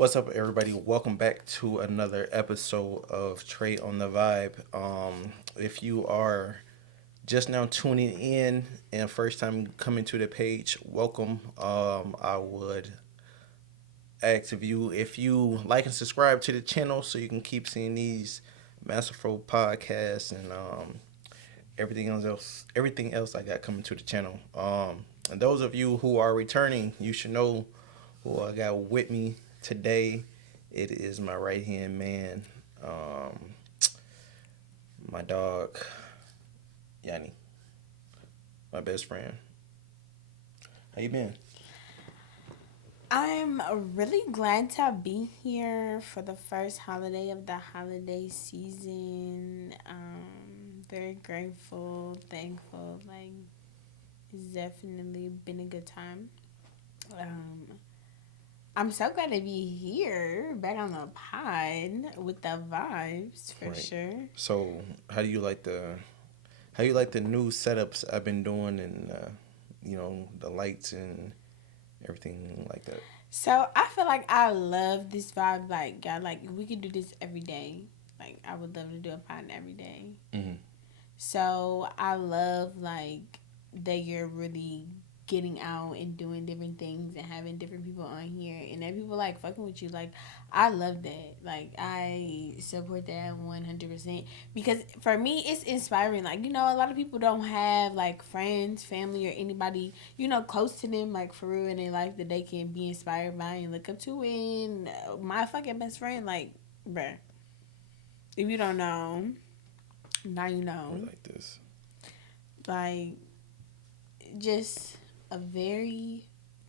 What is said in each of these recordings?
What's up, everybody? Welcome back to another episode of Trade on the Vibe. If you are just now tuning in and first time coming to the page, welcome. I would ask of you if you like and subscribe to the channel so you can keep seeing these masterful podcasts and everything else I got coming to the channel. And those of you who are returning, you should know who I got with me today. It is my right hand man, my dog, Yanni, my best friend. How you been? I'm really glad to be here for the first holiday of the holiday season. Very grateful, thankful. Like, it's definitely been a good time. Um, I'm so glad to be here, back on the pod with the vibes for Right. sure. So, how you like the new setups I've been doing and the lights and everything like that? So I feel like I love this vibe. Like, God, like we could do this every day. Like, I would love to do a pod every day. Mm-hmm. So I love like that you're really getting out and doing different things and having different people on here and that people like fucking with you. Like I love that. Like I support that 100% because for me it's inspiring. Like a lot of people don't have like friends, family, or anybody close to them like for real in their life that they can be inspired by and look up to. And my fucking best friend, like, bruh, if you don't know, now you We know. like this. Like just a very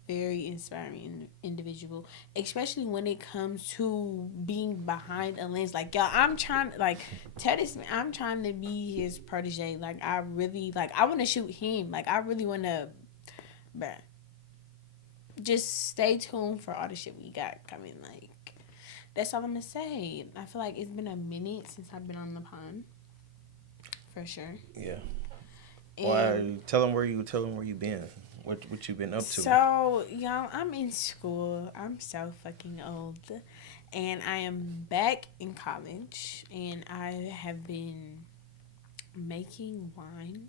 very inspiring individual, especially when it comes to being behind a lens. Like, y'all, I'm trying, like, tell this man, I'm trying to be his protege. Like, I really, like, I want to shoot him. Like, I really want to, bruh, just stay tuned for all the shit we got coming. Like, that's all I'm gonna say. I feel like it's been a minute since I've been on the pond, for sure. Yeah. And Why? Tell them where you been. What you been up to? so, y'all, I'm in school. I'm so fucking old. And I am back in college. And I have been making wine,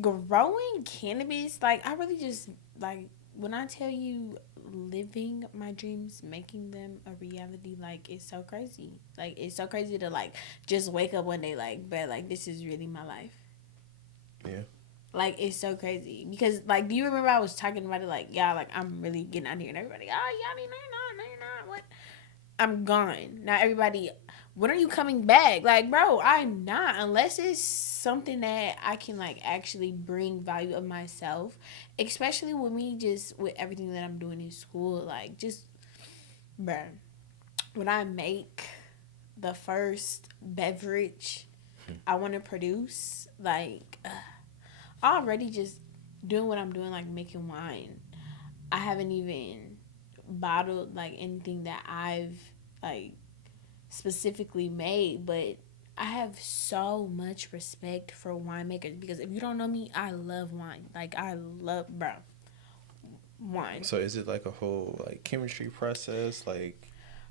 growing cannabis. Like, I really just, like, when I tell you living my dreams, making them a reality, like, it's so crazy. Like, it's so crazy to, like, just wake up one day, like, but, like, this is really my life. Yeah. Like, it's so crazy because, like, do you remember I was talking about it? Like, yeah, like, I'm really getting out here, and everybody, oh, yeah, I mean, no, you're not, no, you're not. What? I'm gone now. Everybody, when are you coming back? Like, bro, I'm not unless it's something that I can like actually bring value of myself, especially with me just with everything that I'm doing in school. Like, just, bro, when I make the first beverage I want to produce, like, already just doing what I'm doing, like making wine. I haven't even bottled like anything that I've like specifically made, but I have so much respect for winemakers because if you don't know me, I love wine. Like I love, bro, wine. So is it like a whole like chemistry process? Like,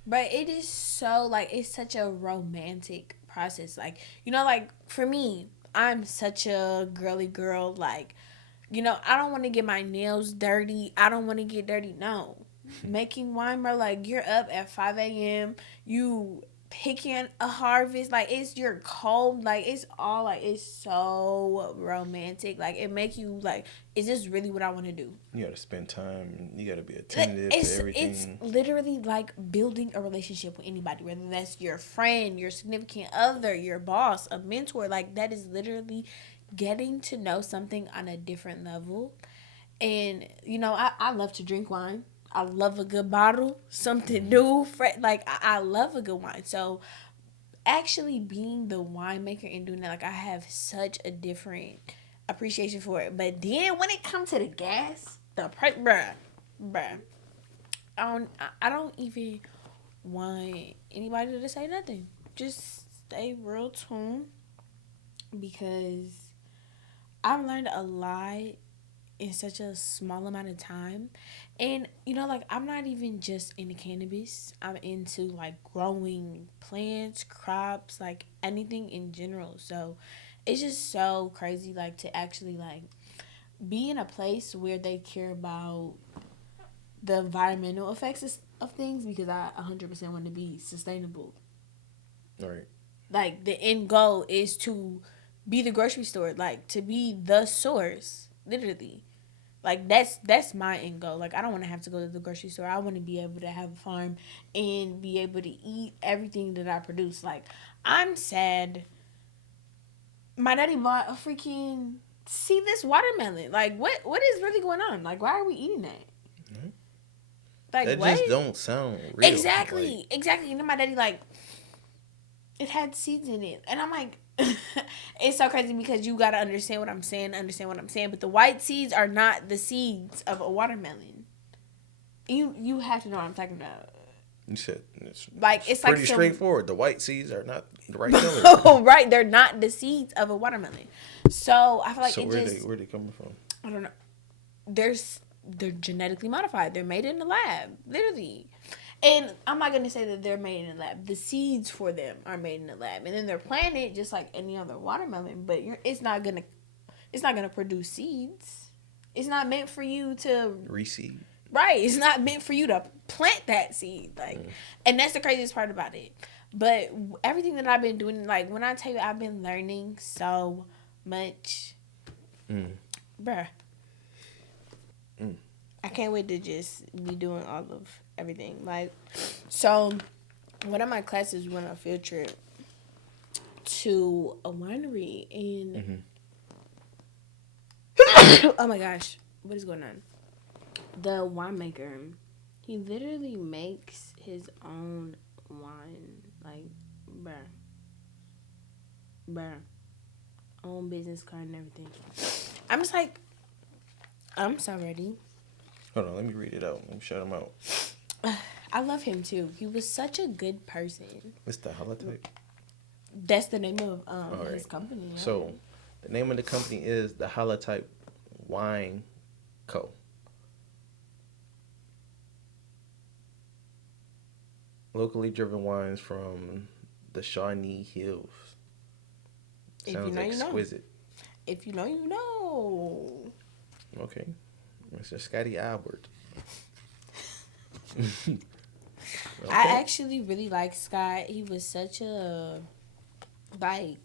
But it is so like it's such a romantic process. Like like for me, I'm such a girly girl. Like I don't want to get my nails dirty. I don't want to get dirty. No. Making wine, bro, like you're up at 5 a.m. You picking a harvest. Like it's your cold. Like it's all like it's so romantic. Like it make you like, is this really what I want to do? you got to spend time. You got to be attentive to It's everything. literally like building a relationship with anybody, whether that's your friend, your significant other, your boss, a mentor. Like that is literally getting to know something on a different level. And I love to drink wine. I love a good bottle, something Hmm. new, like I love a good wine. So actually being the winemaker and doing that, like I have such a different appreciation for it. But then when it comes to the gas, the price, bruh, I don't even want anybody to say nothing. Just stay real tuned because I've learned a lot in such a small amount of time. And like I'm not even just into cannabis. I'm into like growing plants, crops, like anything in general. So it's just so crazy like to actually like be in a place where they care about the environmental effects of things, because I 100% want to be sustainable. Right. Like the end goal is to be the grocery store, like to be the source, literally. Like that's my end goal. Like I don't want to have to go to the grocery store. I want to be able to have a farm and be able to eat everything that I produce. Like I'm sad. My daddy bought a freaking see this watermelon. Like what is really going on? Like why are we eating that? Mm-hmm. Like That what? just don't sound real. Exactly, Like, exactly. And then my daddy like it had seeds in it, and I'm like, it's so crazy because you gotta understand what I'm saying. Understand what I'm saying. But the white seeds are not the seeds of a watermelon. You have to know what I'm talking about. you said it's, Like it's it's like pretty some straightforward. The white seeds are not the right color. oh right, they're not the seeds of a watermelon. So I feel like So it just where they coming from? I don't know. They're genetically modified. They're made in the lab, literally. And I'm not gonna say that they're made in the lab. The seeds for them are made in the lab, and then they're planted just like any other watermelon. But it's not gonna produce seeds. It's not meant for you to Reseed. right. It's not meant for you to plant that seed. Like, and that's the craziest part about it. But everything that I've been doing, like when I tell you, I've been learning so much, bruh. Mm. I can't wait to just be doing all of everything. Like, so one of my classes went on a field trip to a winery, and oh my gosh, what is going on? The winemaker, he literally makes his own wine. Like, bruh, bruh, own business card and everything. I'm just like, I'm so ready. Hold on, let me read it out. Let me shout him out. I love him too. He was such a good person. It's the holotype. That's the name of his Right. company. Right? So, the name of the company is the Holotype Wine Co. Locally driven wines from the Shawnee Hills. If you Sounds know, you know. exquisite. If you know, you know. Okay. Mr. Scotty Albert. Okay. I actually really like Scott. He was such a like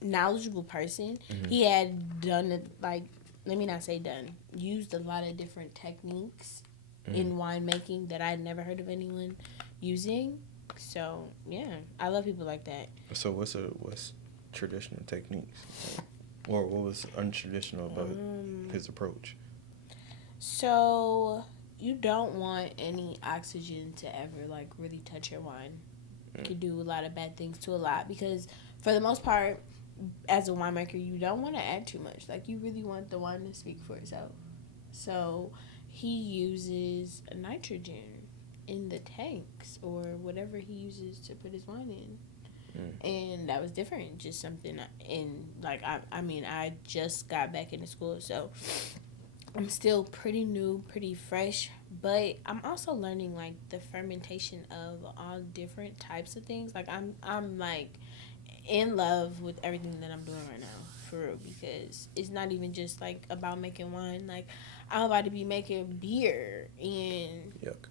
knowledgeable person. He had done it like let me not say done. Used a lot of different techniques in winemaking that I'd never heard of anyone using. So yeah, I love people like that. So what's traditional techniques? Or what was untraditional about his approach? So you don't want any oxygen to ever like really touch your wine. It could do a lot of bad things to a lot because for the most part, as a winemaker, you don't want to add too much. Like you really want the wine to speak for itself. So he uses nitrogen in the tanks or whatever he uses to put his wine in. And that was different. Just something in like I mean I just got back into school, so I'm still pretty new, pretty fresh, but I'm also learning like the fermentation of all different types of things. Like I'm like in love with everything that I'm doing right now, for real, because it's not even just like about making wine. Like I'm about to be making beer, and Yuck.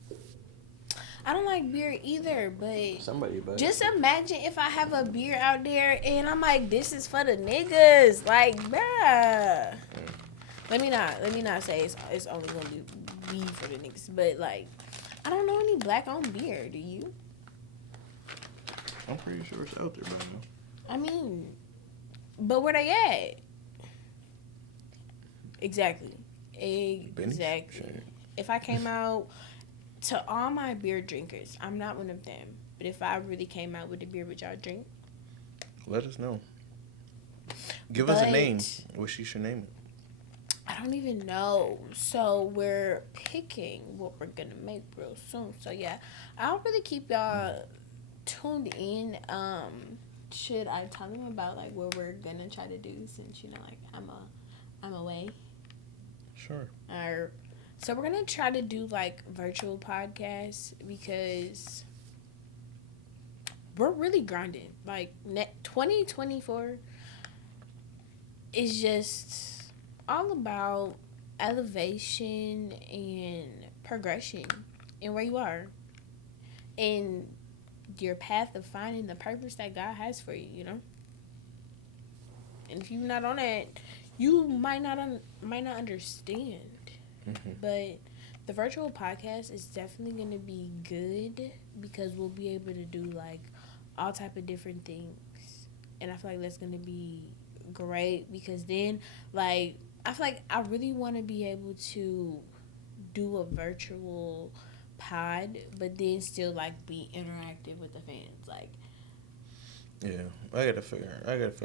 I don't like beer either, but Somebody but just imagine if I have a beer out there and I'm like, this is for the niggas. Like, bruh. Let me not say it's only gonna be for the niggas, but like, I don't know any black owned beer. Do you? I'm pretty sure it's out there by now. I mean, but where they at? Exactly. Shit. If I came out to all my beer drinkers, I'm not one of them. But if I really came out with a beer, would y'all drink? Let us know. Give us a name. What you should name it. I don't even know. So we're picking what we're gonna make real soon. So yeah, I'll really keep y'all tuned in. Should I tell them about like what we're gonna try to do since like I'm away? Sure. Or so we're gonna try to do like virtual podcasts because we're really grinding. Like 2024 is just all about elevation and progression and where you are and your path of finding the purpose that God has for you, you know? And if you're not on it, you might not understand. Hmm. But the virtual podcast is definitely going to be good because we'll be able to do like all type of different things. And I feel like that's going to be great because then like I feel like I really want to be able to do a virtual pod but then still like be interactive with the fans. Like Yeah, I gotta figure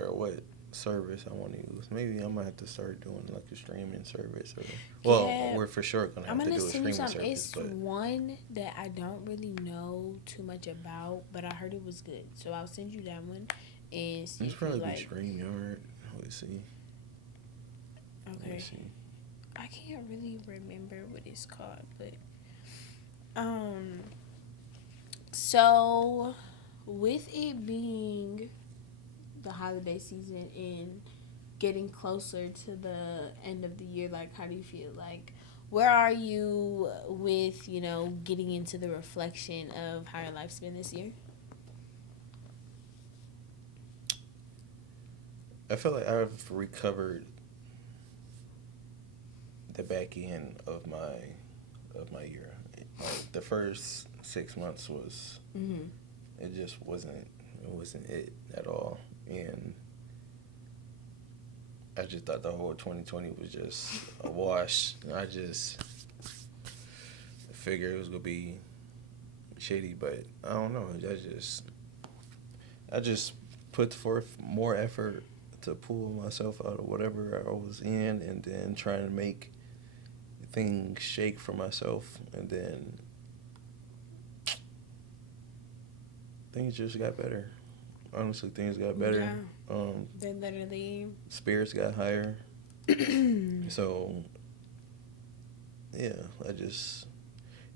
out what service I want to use. Maybe I might have to start doing like a streaming service, or well, yeah, we're for sure gonna I'm have to gonna do a send you streaming some. service. It's But one that I don't really know too much about, but I heard it was good. So I'll send you that one and see it's if you probably be like. StreamYard. Let's see. Let me Okay, see. I can't really remember what it's called, but um, so with it being the holiday season and getting closer to the end of the year, like how do you feel? Like where are you with, you know, getting into the reflection of how your life's been this year? I feel like I've recovered the back end of my year. Like the first 6 months was Mm-hmm. it just wasn't it at all, and I just thought the whole 2020 was just a wash. I just figured it was gonna be shitty, but I don't know. I just put forth more effort to pull myself out of whatever I was in, and then trying to make things shake for myself, and then things just got better. Honestly, things got better. Yeah, Um, they literally. spirits got higher. So yeah, I just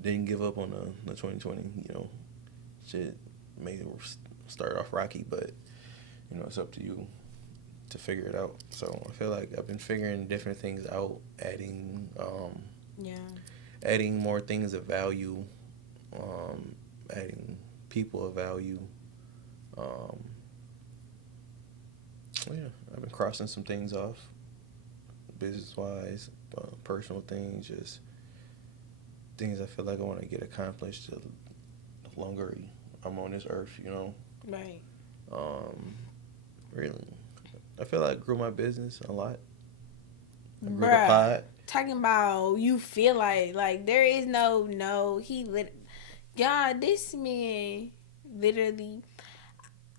didn't give up on the 2020. You know, shit made it start off rocky, but you know it's up to you to figure it out. So I feel like I've been figuring different things out, Yeah. adding more things of value, adding people of value. Um, yeah, I've been crossing some things off, business wise, personal things, just things I feel like I want to get accomplished the longer I'm on this earth. You know, Right. um, really, I feel like I grew my business a lot. I grew the Bruh. pod. Talking about you feel like there is no he lit God, this man literally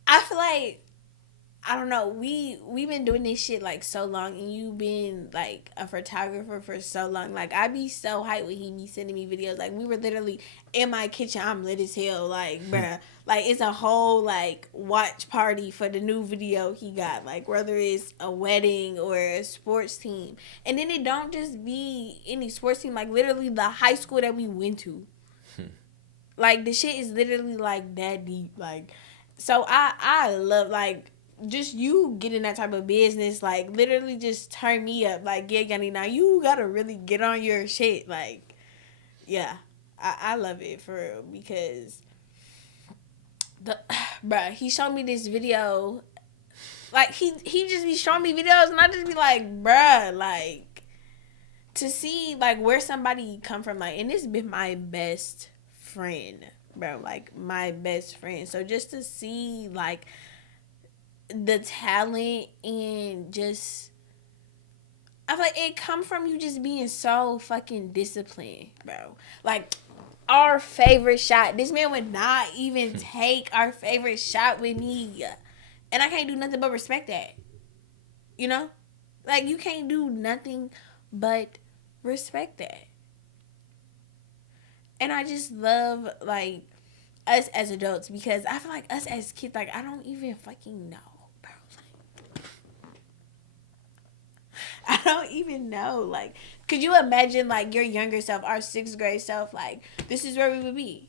I feel like I don't know. We've been doing this shit like so long, and you've been like a photographer for so long. Like I be so hyped when he be sending me videos. Like we were literally in my kitchen. I'm lit as hell. Like bruh, like it's a whole like watch party for the new video he got. Like whether it's a wedding or a sports team, and then it don't just be any sports team. Like literally the high school that we went to. Like the shit is literally like that deep. Like so I love like just you getting that type of business, like literally just turn me up. Like yeah, Yanni, now you gotta really get on your shit. Like yeah, I love it for real because the bruh he showed me this video. Like he just be showing me videos and I just be like bruh like to see like where somebody come from like and this been my best friend bro like my best friend so just to see like the talent and just I feel like it come from you just being so fucking disciplined, bro. Like our favorite shot. This man would not even take our favorite shot with me. And I can't do nothing but respect that. You know? Like you can't do nothing but respect that. And I just love like us as adults because I feel like us as kids, like I don't even fucking know, bro. I don't even know. Like, could you imagine like your younger self, our sixth grade self? Like, this is where we would be.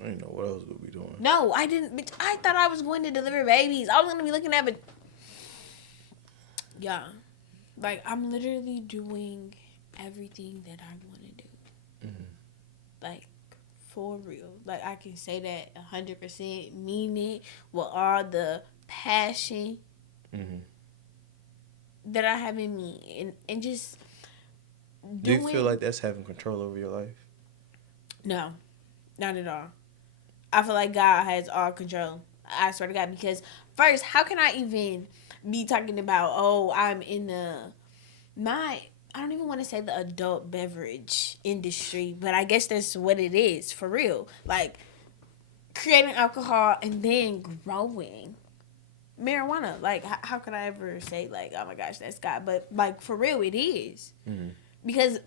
I didn't know what I was gonna be doing. No, I didn't. Bitch, I thought I was going to deliver babies. I was gonna be looking at, but yeah, like I'm literally doing everything that I want to do. Mm-hmm. Like for real. Like I can say that 100%, mean it with all the passion Mm-hmm. that I have in me, and just Do you doing. feel like that's having control over your life? No, not at all. I feel like God has all control. I swear to God, because first, how can I even be talking about, oh, I'm in the my I don't even want to say the adult beverage industry, but I guess that's what it is for real. Like creating alcohol and then growing marijuana. Like how could I ever say like, oh my gosh, that's God? But like for real, it is. Mm-hmm. Because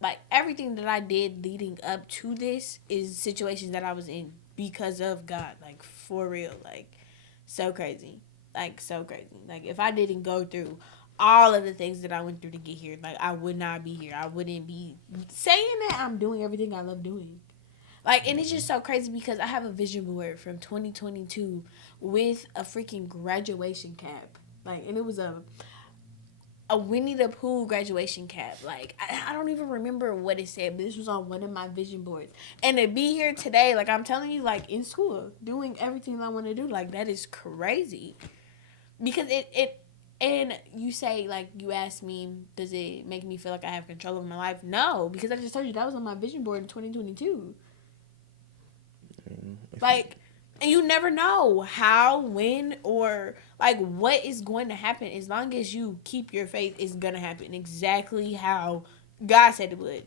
like everything that I did leading up to this is situations that I was in because of God. Like for real, like so crazy, like so crazy. Like if I didn't go through all of the things that I went through to get here, like I would not be here. I wouldn't be saying that I'm doing everything I love doing. Like, and it's just so crazy because I have a vision board from 2022 with a freaking graduation cap. Like, and it was a Winnie the Pooh graduation cap. Like, I don't even remember what it said, but this was on one of my vision boards. And to be here today, like, I'm telling you, like, in school, doing everything I want to do, like, that is crazy. Because and you say, like, you asked me, does it make me feel like I have control of my life? No, because I just told you that was on my vision board in 2022. Like, and you never know how, when, or like what is going to happen. As long as you keep your faith, it's gonna happen exactly how God said it would.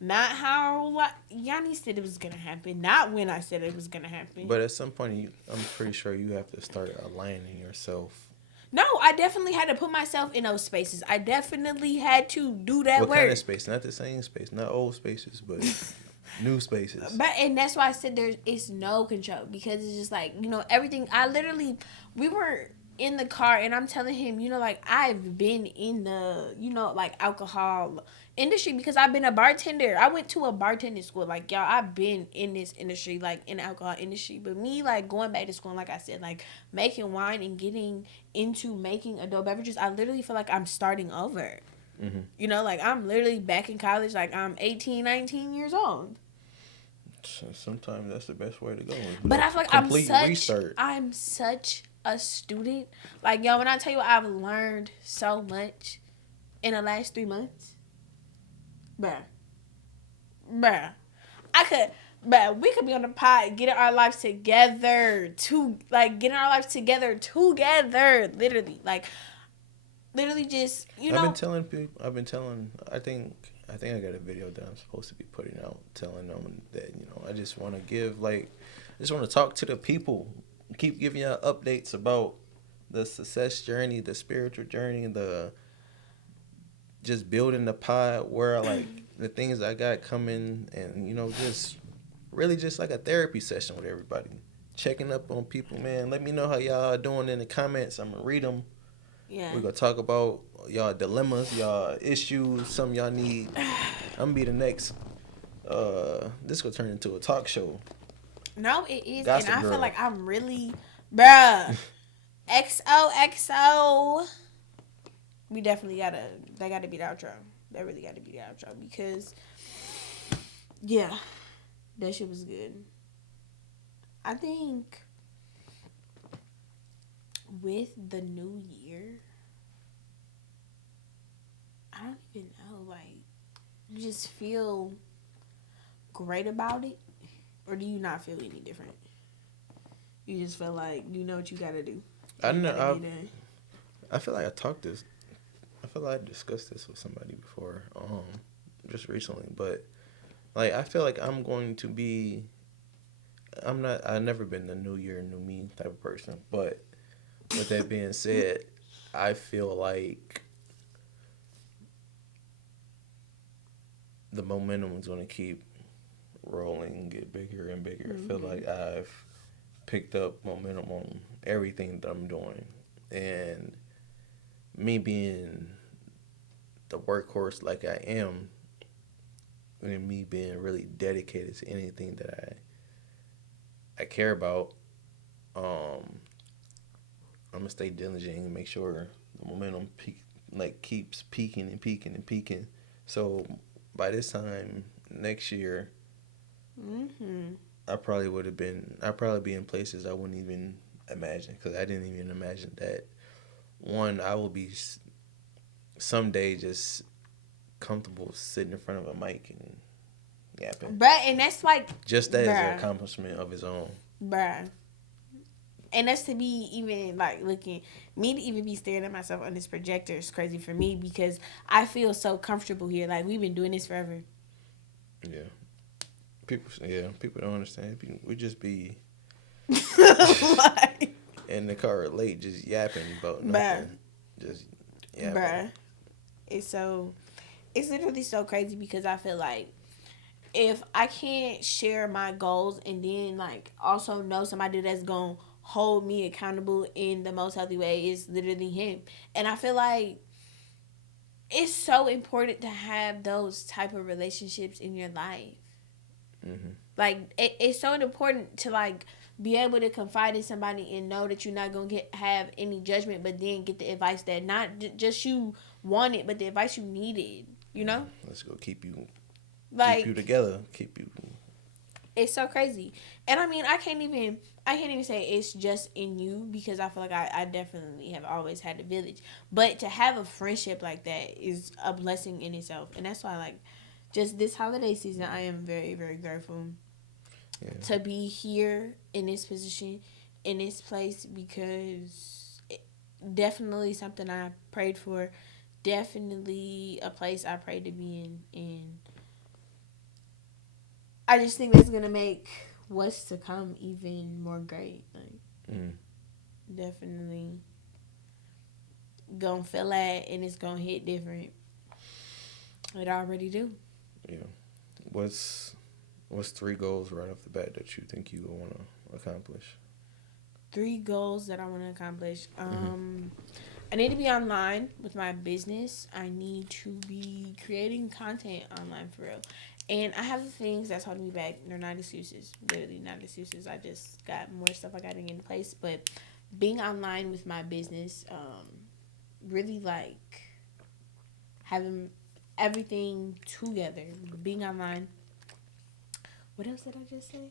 Not how Yanni said it was gonna happen. Not when I said it was gonna happen. But at some point, I'm pretty sure you have to start aligning yourself. No, I definitely had to put myself in those spaces. I definitely had to do that What work. kind of space? Not the same space, not old spaces, but new spaces. But and that's why I said there is no control, because it's just like, you know, everything. I literally, we were in the car and I'm telling him, you know, like I've been in the, you know, like alcohol industry because I've been a bartender. I went to a bartending school. Like y'all, I've been in this industry, like in the alcohol industry. But me like going back to school, and like I said, like making wine and getting into making adult beverages, I literally feel like I'm starting over. Mm-hmm. You know, like I'm literally back in college, like I'm 18, 19 years old. Sometimes that's the best way to go. But I feel like Restart. I'm such a student. Like, yo, when I tell you I've learned so much in the last 3 months, bruh. We could be on the pod, getting our lives together, getting our lives together, literally just, you know. I've been telling people, I think I got a video that I'm supposed to be putting out telling them that, you know, I just want to talk to the people, keep giving y'all updates about the success journey, the spiritual journey, the just building the pod, where like the things I got coming, and, you know, just really just like a therapy session with everybody, checking up on people, man. Let me know how y'all are doing in the comments. I'm gonna read them. Yeah. We're gonna talk about y'all dilemmas, y'all issues, something y'all need. I'm gonna be the next. This gonna turn into a talk show. No, it is, Gossip and I girl. feel like I'm really, bruh. XOXO. We definitely they gotta be the outro. They really gotta be the outro because, yeah, that shit was good. I think with the new year, I don't even know, like, you just feel great about it, or do you not feel any different? You just feel like you know what you gotta do. I know. I feel like I feel like I discussed this with somebody before, just recently. But like, I feel like I'm going to be. I'm not. I've never been the new year, new me type of person. But with that being said, I feel like the momentum is going to keep rolling, get bigger and bigger. Mm-hmm. I feel like I've picked up momentum on everything that I'm doing, and me being the workhorse like I am, and me being really dedicated to anything that I care about, um, I'm gonna stay diligent and make sure the momentum keeps peaking and peaking and peaking. So by this time next year, Mm-hmm. I'd probably be in places I wouldn't even imagine, because I didn't even imagine that one I will be someday just comfortable sitting in front of a mic and yapping. Bruh, and that's like, Just that is an bruh, accomplishment of its own. bruh. And that's to be even like looking, me to even be staring at myself on this projector is crazy for me because I feel so comfortable here. Like, we've been doing this forever. Yeah, people don't understand. We just be Like, in the car late, just yapping about bruh, nothing, just yapping. bruh. It's so, it's literally so crazy because I feel like if I can't share my goals and then like also know somebody that's gonna hold me accountable in the most healthy way, is literally him. And I feel like it's so important to have those type of relationships in your life. Hmm. Like, it's so important to like be able to confide in somebody and know that you're not gonna have any judgment, but then get the advice that not just you wanted, but the advice you needed. You know, Let's go keep you like, together, keep you. it's so crazy. And I mean, I can't even say it's just in you because I feel like I definitely have always had a village. But to have a friendship like that is a blessing in itself. And that's why, like, just this holiday season, I am very, very grateful Yeah, to be here in this position, in this place, because definitely something I prayed for, definitely a place I prayed to be in. And I just think that's gonna make what's to come even more great. Like, mm, definitely gonna feel that, and it's gonna hit different. It already do. yeah. What's three goals right off the bat that you think you want to accomplish? 3 goals that I want to accomplish. Hmm. I need to be online with my business. I need to be creating content online for real. And I have things that's holding me back. They're not excuses. Literally not excuses. I just got more stuff I got to get in place. But being online with my business, really like having everything together. Being online. What else did I just say?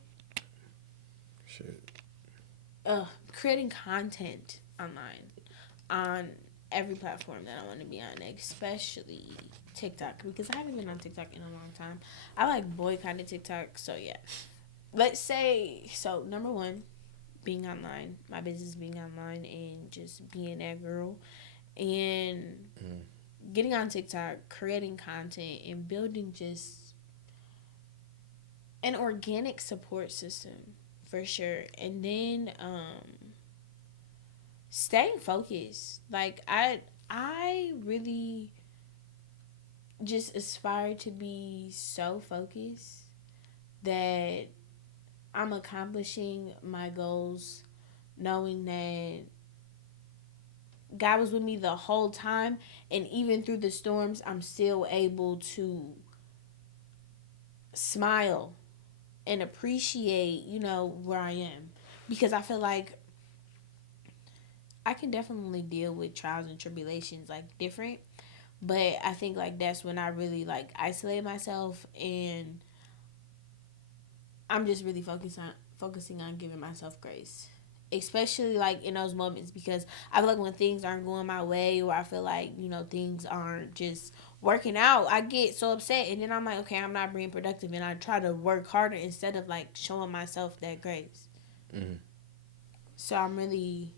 Shit. Creating content online on every platform that I want to be on, especially TikTok, because I haven't been on TikTok in a long time. I like boycotted TikTok, so yeah. Let's say, so number one, being online, my business being online, and just being that girl, and Mm. getting on TikTok, creating content, and building just an organic support system for sure. And then staying focused. Like, I really just aspire to be so focused that I'm accomplishing my goals knowing that God was with me the whole time, and even through the storms I'm still able to smile and appreciate, where I am, because I feel like I can definitely deal with trials and tribulations like different. But I think like that's when I really like isolate myself, and I'm just really focusing on giving myself grace. Especially like in those moments, because I feel like when things aren't going my way, or I feel like, things aren't just working out, I get so upset, and then I'm like, okay, I'm not being productive, and I try to work harder instead of like showing myself that grace. Mm. So I'm really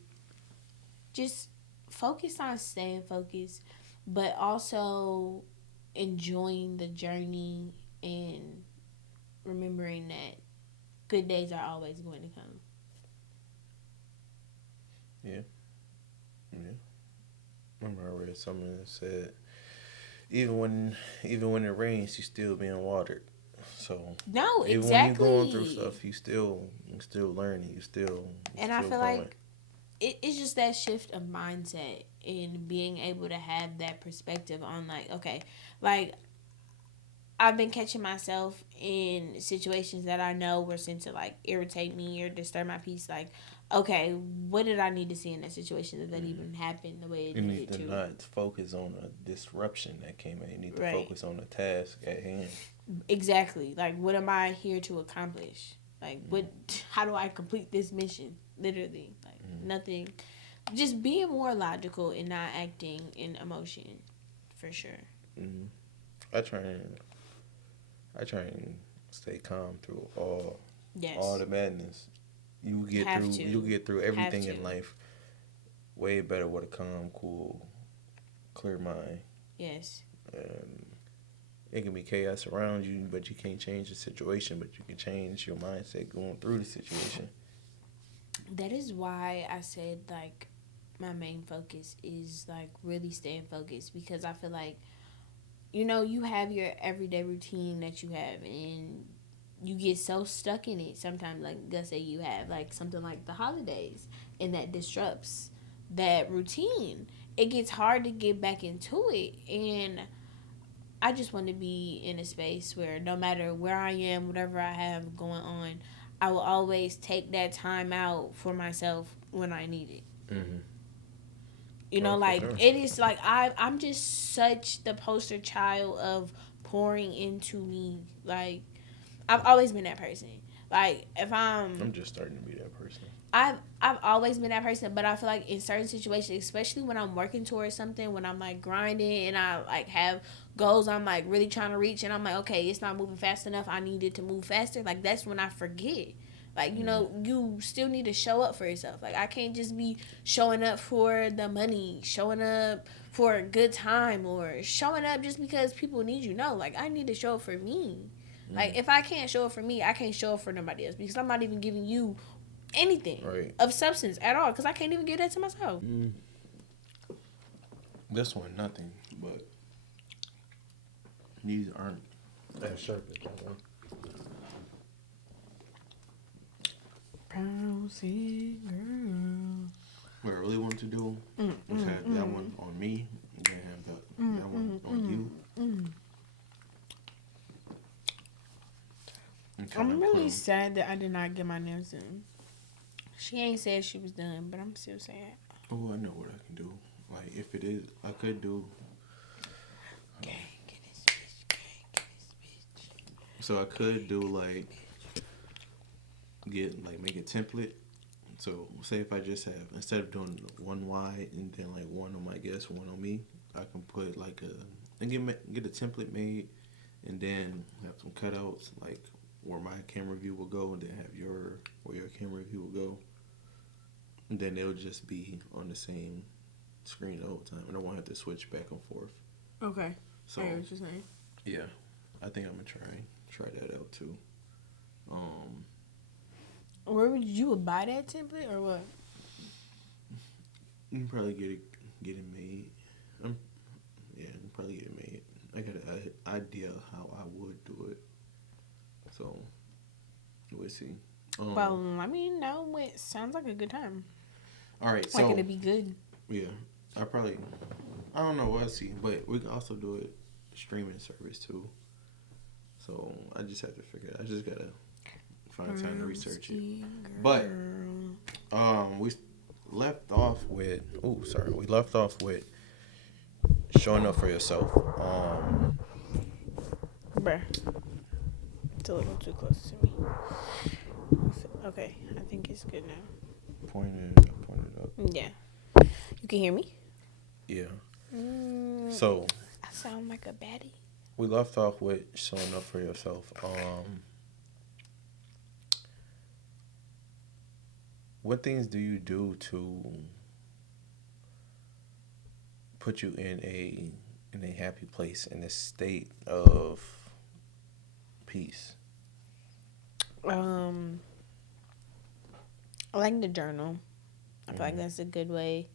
just focused on staying focused, but also enjoying the journey and remembering that good days are always going to come. Yeah, yeah. I remember I read something that said even when it rains, you still being watered. So No, even when you're going through exactly. stuff, you still learning, you And I still feel growing. like it's just that shift of mindset and being able to have that perspective on like, okay, like I've been catching myself in situations that I know were sent to like irritate me or disturb my peace. Like, okay, what did I need to see in that situation that even happened the way it You need needed to to? not focus on a disruption that came in. You need to Right. focus on the task at hand. Exactly. Like, what am I here to accomplish? Like, what? How do I complete this mission? Literally, like nothing. Just being more logical and not acting in emotion, for sure. Mm-hmm. I try and I try and stay calm through all Yes, the madness. have You to, get through have everything to. in life way better with a calm, cool, clear mind. Yes, And it can be chaos around you, but you can't change the situation. But you can change your mindset going through the situation. that is why I said like my main focus is like really staying focused because I feel like you have your everyday routine that you have and you get so stuck in it sometimes, like let's say you have like something like the holidays and that disrupts that routine. It gets hard to get back into it, and I just want to be in a space where no matter where I am, whatever I have going on, I will always take that time out for myself when I need it. Mm-hmm. Oh, for Like sure. it is like I'm just such the poster child of pouring into me. Like I've always been that person. Like if I'm just starting to be that person. I've always been that person, but I feel like in certain situations, especially when I'm working towards something, when I'm like grinding and I like have goals I'm like really trying to reach, and I'm like, okay, it's not moving fast enough. I need it to move faster. Like that's when I forget. Like you still need to show up for yourself. Like I can't just be showing up for the money, showing up for a good time, or showing up just because people need you. No, like I need to show up for me. Like if I can't show up for me, I can't show up for nobody else because I'm not even giving you anything Right. of substance at all because I can't even give that to myself. Mm. This one, nothing, but these aren't as sharp as that one. Bouncy girl. What I really wanted to do was have that one on me, and then have that one on you. And kind I'm of put really 'em- sad that I did not get my nails done. She ain't said she was done, but I'm still sad. Oh, I know what I can do. Like if it is, I could do. Gang in this bitch, gang in this bitch. So I could do like make a template. So say if I just have instead of doing one wide and then like one on my guest, one on me, I can put like get a template made and then have some cutouts like where my camera view will go and then have where your camera view will go. And then they'll just be on the same screen the whole time and I won't have to switch back and forth. Okay. So I hear what you're saying. yeah, I think I'm gonna try that out too. Where would you buy that template or what? You can probably get it made. Yeah, you can probably get it made. I got an idea how I would do it. So we'll see. Well, let me know. What sounds like a good time. All right, Like so it'll be good. yeah, I don't know what I see, but we can also do it streaming service too. So I just have to figure it. I just gotta find time to research it. But we left off with we left off with showing up for yourself. Bruh. It's a little too close to me. Okay, I think it's good now. Pointed up. Yeah. You can hear me? Yeah. Mm, So I sound like a baddie. we left off with showing up for yourself. What things do you do to put you in a happy place, in a state of peace? I like to journal. I feel like that's a good way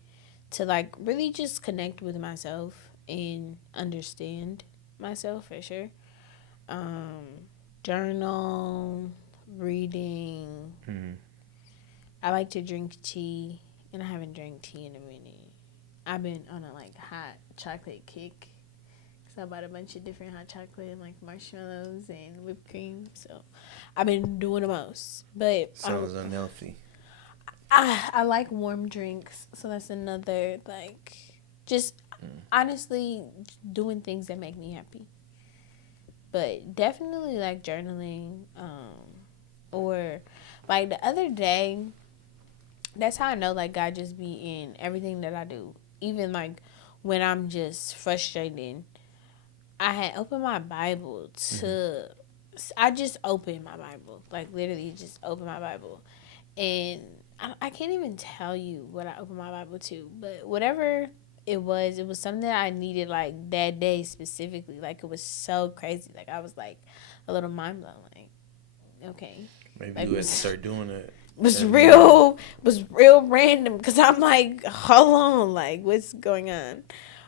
to like really just connect with myself and understand myself for sure. Journal, reading. Mm-hmm. I like to drink tea and I haven't drank tea in a minute. I've been on a like hot chocolate kick. So I bought a bunch of different hot chocolate and like marshmallows and whipped cream. So I've been doing the most. But Sounds unhealthy. I like warm drinks. So that's another like just honestly doing things that make me happy. But definitely like journaling, or like the other day, that's how I know like God just be in everything that I do. Even like when I'm just frustrated, I had opened my Bible to. I just opened my Bible, like literally just opened my Bible, and I can't even tell you what I opened my Bible to, but whatever it was something that I needed like that day specifically. Like it was so crazy. Like I was like a little mind blown. Like okay, Maybe like you had to start doing it was every morning. real random because I'm like hold on, like what's going on,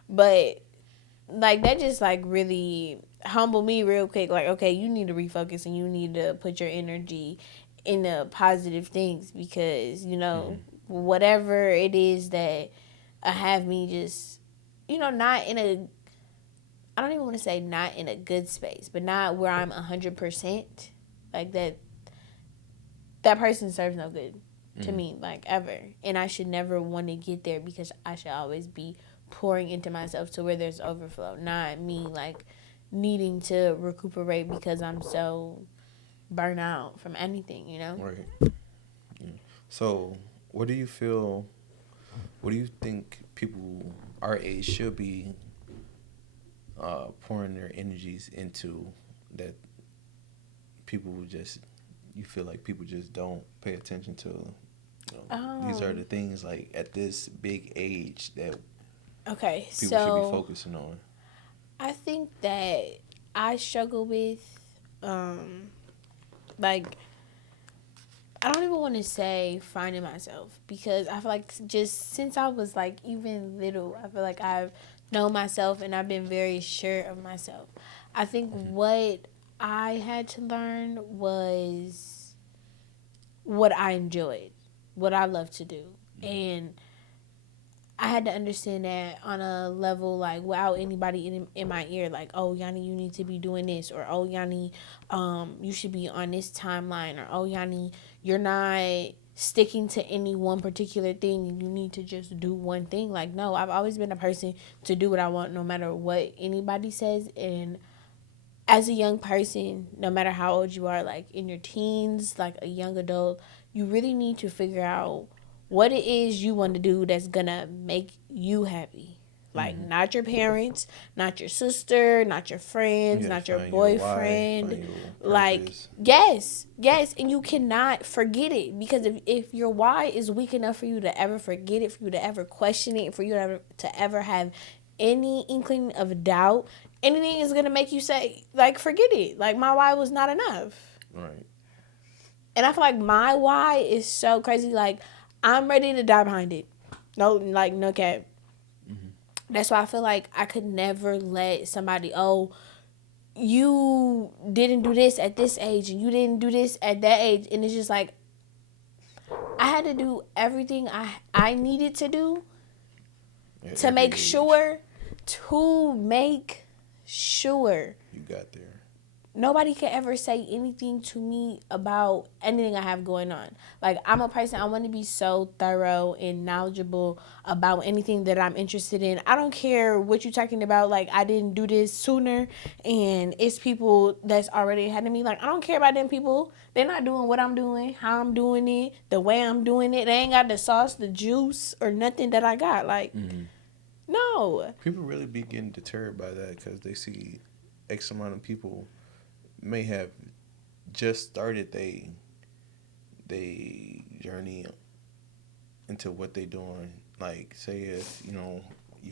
but like that just like really humbled me real quick. Like okay, you need to refocus and you need to put your energy into positive things because you know whatever it is that have me just not in a, I don't even want to say not in a good space, but not where I'm 100%, like that person serves no good to me, like ever. And I should never want to get there because I should always be pouring into myself to where there's overflow, not me like needing to recuperate because I'm so burnt out from anything, you know? Right. Yeah. So, what do you feel? What do you think people our age should be pouring their energies into that people just you feel like people just don't pay attention to? These are the Um, things like at this big age that okay, people should be so focusing on. I think that I struggle with, um, like, I don't even want to say finding myself because I feel like just since I was like even little, I feel like I've known myself and I've been very sure of myself. I think what I had to learn was what I enjoyed, what I love to do. And I had to understand that on a level like without anybody in my ear, like, oh Yanni, you need to be doing this, or oh Yanni, you should be on this timeline, or oh Yanni, you're not sticking to any one particular thing and you need to just do one thing. Like no, I've always been a person to do what I want no matter what anybody says. And as a young person, no matter how old you are, like in your teens, like a young adult, you really need to figure out what it is you want to do that's gonna make you happy. Like, not your parents, not your sister, not your You friends, got to not your find your why, boyfriend. find your Like, purpose. yes, yes. And you cannot forget it because if your why is weak enough for you to ever forget it, for you to ever question it, for you to ever have any inkling of doubt, anything is gonna make you say like forget it, like my why was not enough. Right. And I feel like my why is so crazy, like I'm ready to die behind it. No, like no cap. That's why I feel like I could never let somebody, oh, you didn't do this at this age and you didn't do this at that age, and it's just like I had to do everything I needed to do At to every make age, sure to make sure you got there. nobody can ever say anything to me about anything I have going on. Like I'm a person, I want to be so thorough and knowledgeable about anything that I'm interested in. I don't care what you're talking about. Like I didn't do this sooner and it's people that's already ahead of me. Like I don't care about them people. They're not doing what I'm doing, how I'm doing it, the way I'm doing it. They ain't got the sauce, the juice, or nothing that I got. Like, no. People really be getting deterred by that because they see X amount of people may have just started they journey into what they doing. Like say if you're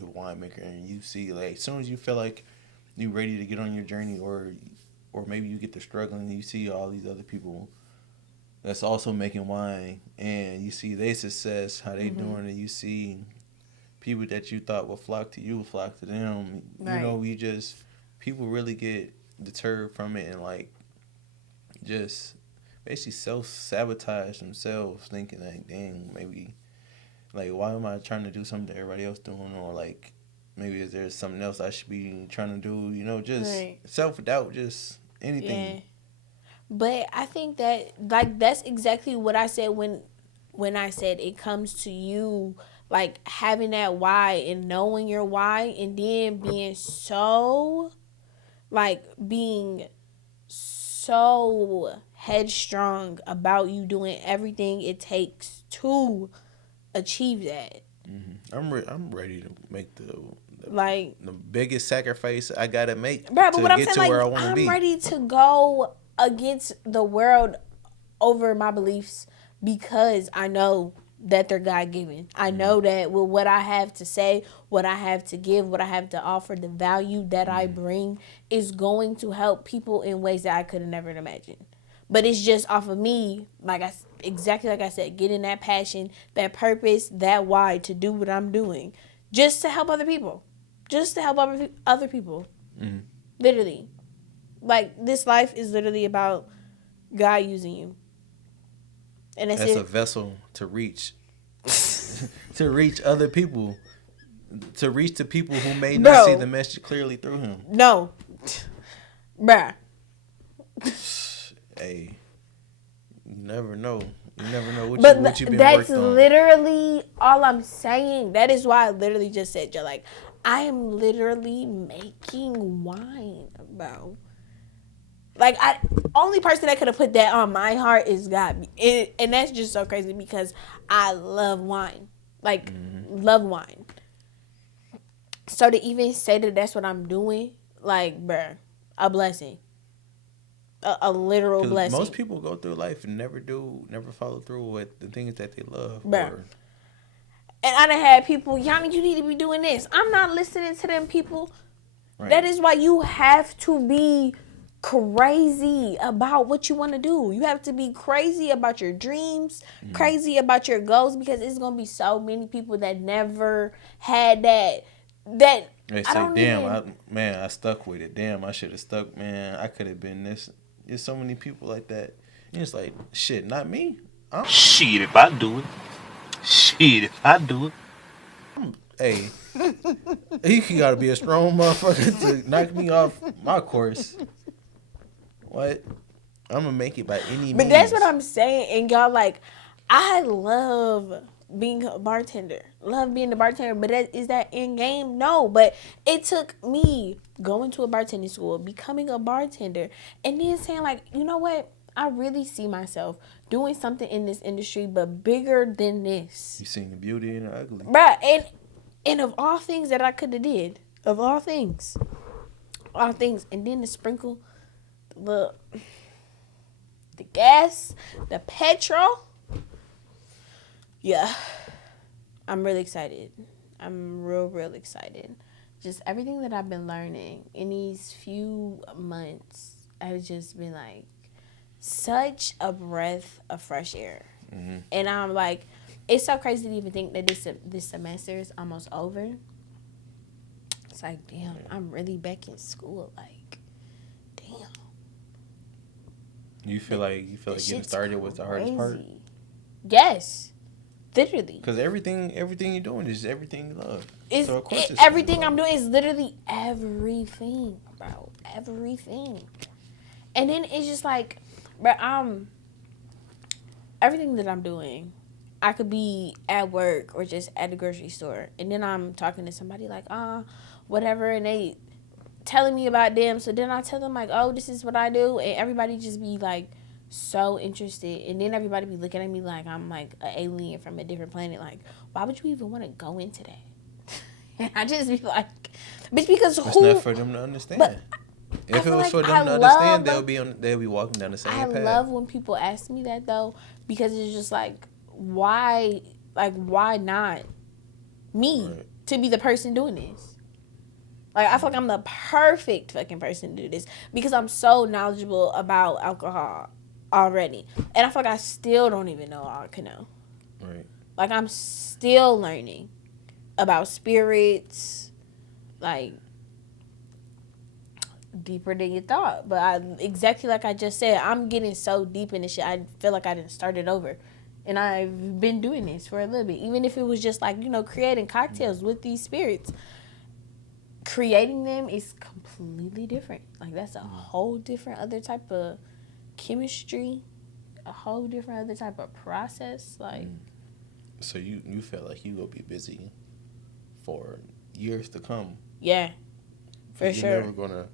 a winemaker and you see like as soon as you feel like you ready to get on your journey or maybe you get to struggling and you see all these other people that's also making wine and you see their success, how they doing, and you see people that you thought would flock to you flock to them. Right. You just people really get deterred from it and like just basically self sabotage themselves, thinking like, dang, maybe Like, why am I trying to do something that everybody else doing, or like maybe is there something else I should be trying to do? You know, just Right. self doubt, just Yeah. anything. But I think that like that's exactly what I said when I said it comes to you like having that why and knowing your why and then being so like being so headstrong about you doing everything it takes to achieve that. I'm ready to make Like, the biggest sacrifice I gotta make bro, but to what I'm get saying, to where like, I want to I'm be. ready to go against the world over my beliefs because I know that they're God given. I know that with what I have to say, what I have to give, what I have to offer, the value that I bring is going to help people in ways that I could have never imagined. But it's just off of me, like exactly like I said, getting that passion, that purpose, that why to do what I'm doing, just to help other people, just to help other people. Literally, like this life is literally about God using you, and that's As a it. vessel to reach to reach other people, to reach the people who may not see the Bro, message clearly through him. no, bruh. Hey, you never know. You never know what But you've been that's worked on. literally all I'm saying. That is why I literally just said, you're like, I am literally making wine, bro. Like, I only person that could have put that on my heart is God, and that's just so crazy because I love wine, like, love wine. So to even say that that's what I'm doing, like, bruh, a blessing, a literal Because most blessing, people go through life and never follow through with the things that they love. bruh. Or And I done had people, Yanni, you need to be doing this. I'm not listening to them people. That right, is why you have to be crazy about what you want to do. You have to be crazy about your dreams, crazy about your goals, because it's gonna be so many people that never had that. That they I say, don't "Damn, even. I stuck with it. Damn, I should have stuck. Man, I could have been this." There's so many people like that. And it's like, shit, not me. Shit, if I do it. Shit, if I do it. Hey, he got to be a strong motherfucker to knock me off my course. What? I'm gonna make it by any But that's what means. I'm saying, and y'all like, I love being a bartender, love being a bartender. But is that in game? No, but it took me going to a bartending school, becoming a bartender, and then saying like, you know what? I really see myself doing something in this industry, but bigger than this, You seen the beauty and the ugly. bruh. And of all things that I could have did, of all things, and then to sprinkle the gas, the petrol. Yeah, I'm really excited. I'm real excited. Just everything that I've been learning in these few months has just been like such a breath of fresh air. And I'm like, it's so crazy to even think that this semester is almost over. It's like, damn, I'm really back in school. Like, damn. You feel like getting started was the hardest part? Crazy. Yes, literally. Because everything you're doing is everything you love. So of course it's gonna be Everything I'm hard. doing is literally everything, bro. Everything. And then it's just like, bro, everything that I'm doing, I could be at work or just at the grocery store, and then I'm talking to somebody like, whatever, and they telling me about them. So then I tell them like, oh, this is what I do, and everybody just be like so interested, and then everybody be looking at me like I'm like an alien from a different planet. Like, why would you even want to go into that? And I just be like, bitch, because It's not for them to But understand. I If it feel was like for I them to understand, love. they'll be walking down the I same path. love when people ask me that though, because it's just why, why not me Right. to be the person doing this? Like, I feel like I'm the perfect fucking person to do this because I'm so knowledgeable about alcohol already, and I feel like I still don't even know all I can know. Right. Like, I'm still learning about spirits, like deeper than you thought. But exactly like I just said, I'm getting so deep in this shit. I feel like I didn't start it over And I've been doing this for a little bit. Even if it was just like, creating cocktails with these spirits. Creating them is completely different. Like, that's a whole different other type of chemistry. A whole different other type of process. Like, so you feel like you will be busy for years to come. Yeah, for you're sure. You're never gonna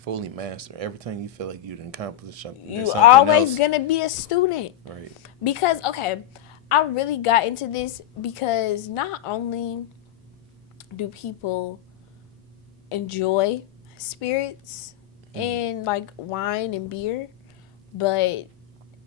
fully master everything. You feel like you'd accomplish something. You always else. Gonna be a student, right? Because I really got into this because not only do people enjoy spirits and like wine and beer, but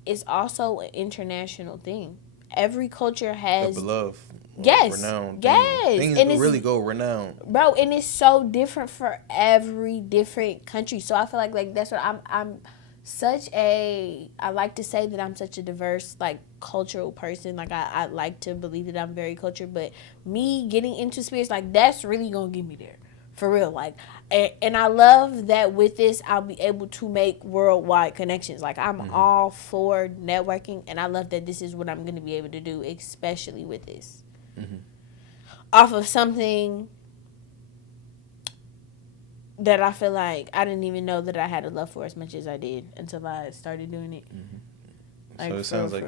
it's also an international thing. Every culture has the beloved, renowned things and really go renowned, bro. And it's so different for every different country. So I feel like that's what I'm such a. I like to say that I'm such a diverse like cultural person. Like I like to believe that I'm very cultured, but me getting into spirits like that's really gonna get me there. For real, like, and I love that with this, I'll be able to make worldwide connections. Like, I'm all for networking, and I love that this is what I'm going to be able to do, especially with this. Off of something that I feel like I didn't even know that I had a love for as much as I did until I started doing it. Like, so it sounds like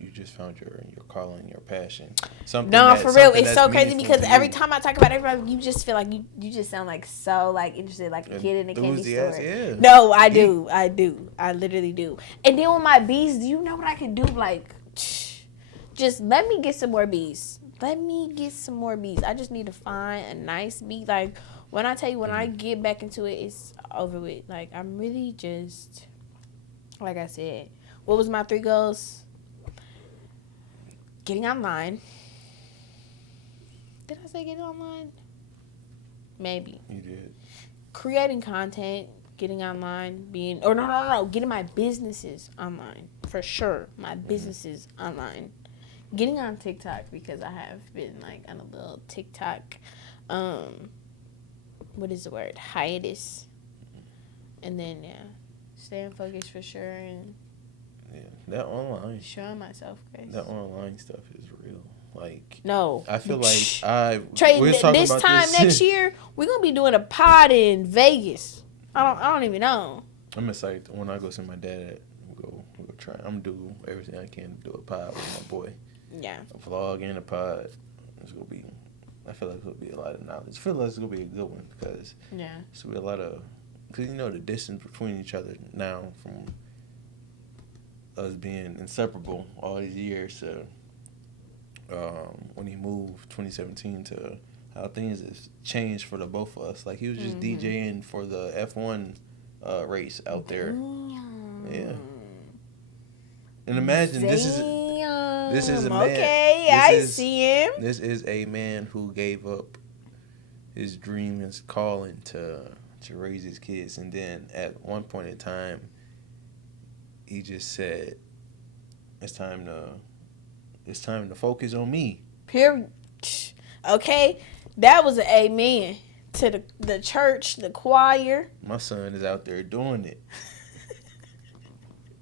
you just found your calling, your passion. For real, it's so crazy because every time I talk about everybody, you just feel like you just sound like so like interested, like a kid in a candy store. Yeah. No, I do, I literally do. And then with my bees, do you know what I can do? Like, just let me get some more bees. I just need to find a nice bee. Like when I tell you, when I get back into it, it's over with. Like I'm really just, like I said. What was my 3 goals? Getting online. Did I say getting online? Maybe. You did. Creating content, getting online, getting my businesses online. For sure. My businesses online. Getting on TikTok because I have been like on a little TikTok, what is the word? Hiatus. And then, staying focused for sure and yeah, that online. Showing myself, guys. That online stuff is real. Like, no, I feel like Trey, this time next year we're gonna be doing a pod in Vegas. I don't even know. I'm excited when I go see my dad. We'll go try. I'm gonna do everything I can to do a pod with my boy. Yeah, a vlog and a pod. It's gonna be. I feel like it'll be a lot of knowledge. I feel like it's gonna be a good one because it's gonna be a lot of because the distance between each other now from us being inseparable all these years to when he moved 2017 to how things has changed for the both of us. Like he was just DJing for the F1 race out there. Yeah. And imagine this is a man. Okay, I see him. This is a man who gave up his dream, his calling to raise his kids, and then at one point in time, he just said, "It's time to focus on me." Period. Okay, that was an amen to the church, the choir. My son is out there doing it.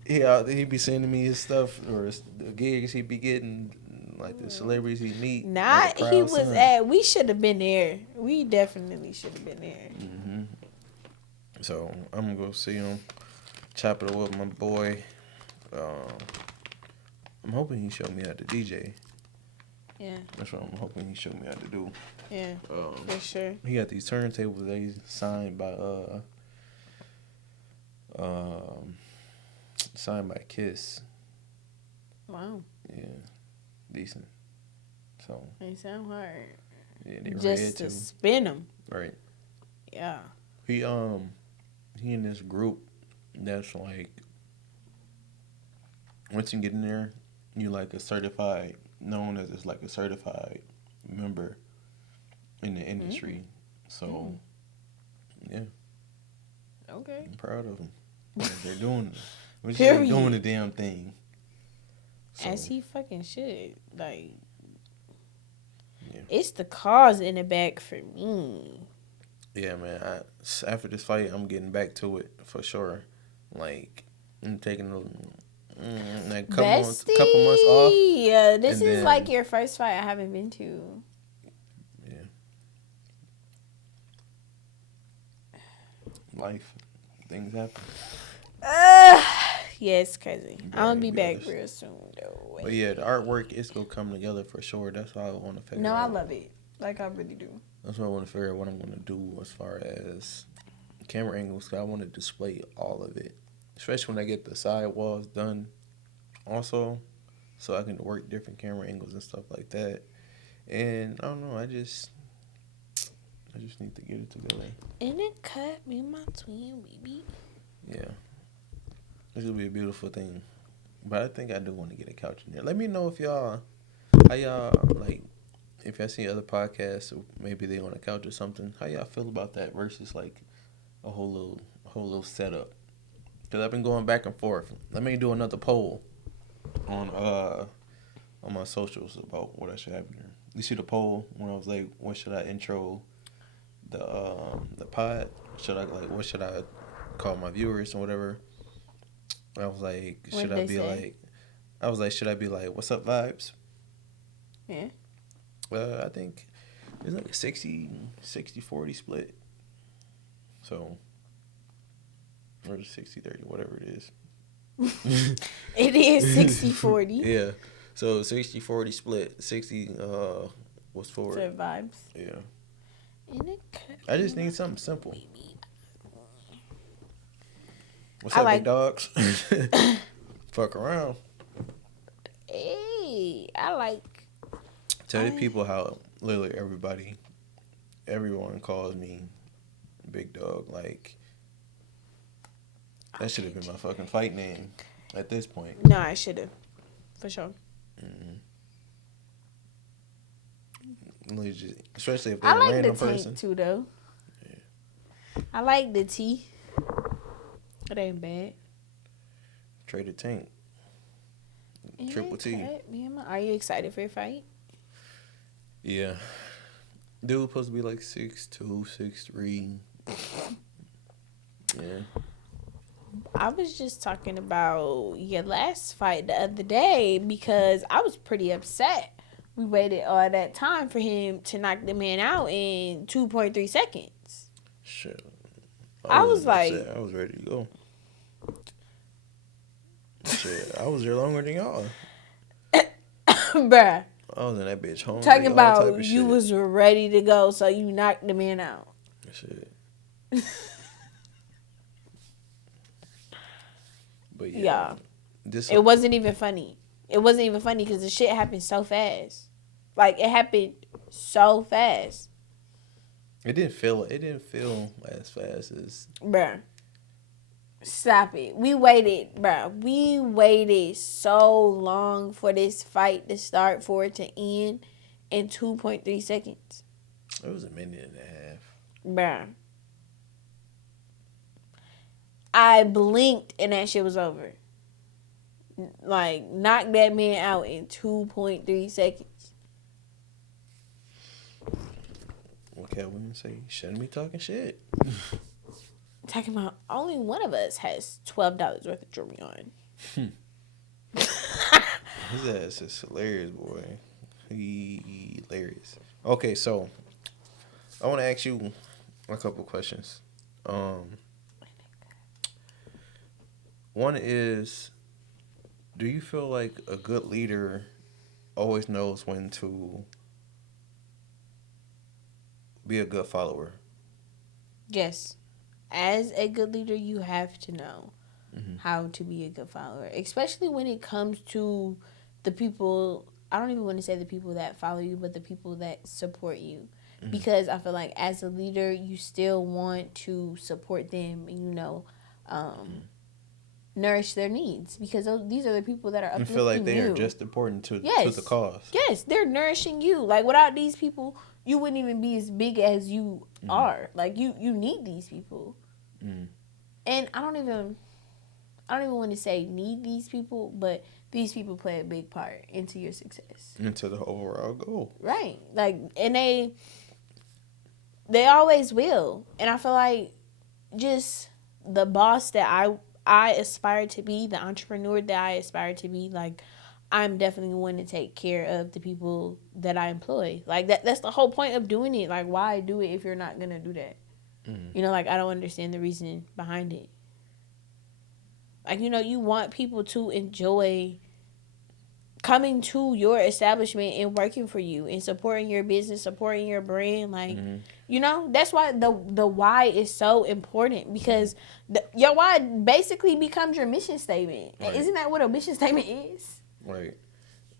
He be sending me his stuff or the gigs he be getting, like the celebrities he meet. He was at. We should have been there. We definitely should have been there. Mm-hmm. So I'm gonna go see him, chop it up with my boy. I'm hoping he showed me how to DJ. Yeah. That's what I'm hoping he showed me how to do. Yeah. For sure. He got these turntables that he signed by Kiss. Wow. Yeah. Decent. So. They sound hard. Yeah, they just to spin them. Right. Yeah. He in this group that's like once you get in there, you like a certified member in the industry. So yeah. Okay. I'm proud of them. They're doing they're doing the damn thing. So, as he fucking should. Like it's the cause in the back for me. Yeah, man. After this fight, I'm getting back to it for sure. Like I'm taking Like Bestie, couple months off. yeah, this and is then- like your first fight I haven't been to. Yeah. Life, things happen. Yeah, it's crazy. I'm gonna be back real soon though. But yeah, the artwork is gonna come together for sure. That's all I want to figure No, I out. love it. Like I really do. That's what I want to figure out what I'm gonna do as far as camera angles. 'Cause I want to display all of it, especially when I get the side walls done. Also, so I can work different camera angles and stuff like that. And I don't know. I just need to get it together. And it cut me and my twin baby. Yeah. This will be a beautiful thing. But I think I do want to get a couch in there. Let me know if y'all, how y'all, like, if y'all see other podcasts, or maybe they on a couch or something, how y'all feel about that versus, like, a whole little setup? Because I've been going back and forth. Let me do another poll on my socials about what I should have in there. You see the poll when I was like, what should I intro the pod? What should I call my viewers or whatever? I was like, should I be like, what's up, vibes? Yeah. I think it's like a 60-40 split. So, or 60-30, whatever it is. It is 60-40. Yeah. So 60-40 split. 60 was forward. For vibes. Yeah. And it cut I just me need my something simple. baby. What's I up, like- big dogs? Fuck around. Hey, I like. Tell the people how literally everyone calls me Big Dog. Like, that should have been my fucking fight name at this point. No, I should have. For sure. Legit. Especially if they're I a like the random tank person. too, though. I like the T. It ain't bad. Trade a tank. Triple T. Are you excited for your fight? Yeah. Dude supposed to be like 6'2", 6'3". Yeah. I was just talking about your last fight the other day because I was pretty upset. We waited all that time for him to knock the man out in 2.3 seconds. Shit. I was like- upset. I was ready to go. Shit, I was there longer than y'all. Bruh, I was in that bitch home. talking all type about of you shit. was ready to go, so you knocked the man out. Shit. But yeah. Yeah. This It wasn't even funny. It wasn't even funny because the shit happened so fast. Like, it happened so fast. It didn't feel as fast as Bruh. Stop it. We waited, bruh. We waited so long for this fight to start, for it to end in 2.3 seconds. it was a minute and a half. Bruh. I blinked and that shit was over. Like, knocked that man out in 2.3 seconds. What can women say? Shouldn't be talking shit. Talking about only one of us has $12 worth of jewelry on. His ass is hilarious, boy. Hilarious. Okay, so I want to ask you a couple questions. One is, do you feel like a good leader always knows when to be a good follower? Yes. As a good leader, you have to know how to be a good follower, especially when it comes to the people. I don't even want to say the people that follow you, but the people that support you. Because I feel like as a leader, you still want to support them and, nourish their needs. Because these are the people that are You uplifting feel like they you. are just important to Yes. the cause. Yes, they're nourishing you. Like, without these people, you wouldn't even be as big as you are. Like, you need these people. And I don't even want to say need these people, but these people play a big part into your success. Into the overall goal. Right. Like, and they always will. And I feel like just the boss that I aspire to be, the entrepreneur that I aspire to be, like, I'm definitely going to take care of the people that I employ. Like, that's the whole point of doing it. Like, why do it if you're not going to do that? Mm-hmm. You know, like, I don't understand the reason behind it. Like, you know, you want people to enjoy coming to your establishment and working for you and supporting your business, supporting your brand. Like, you know, that's why the why is so important, because your why basically becomes your mission statement. Right. Isn't that what a mission statement is? Right.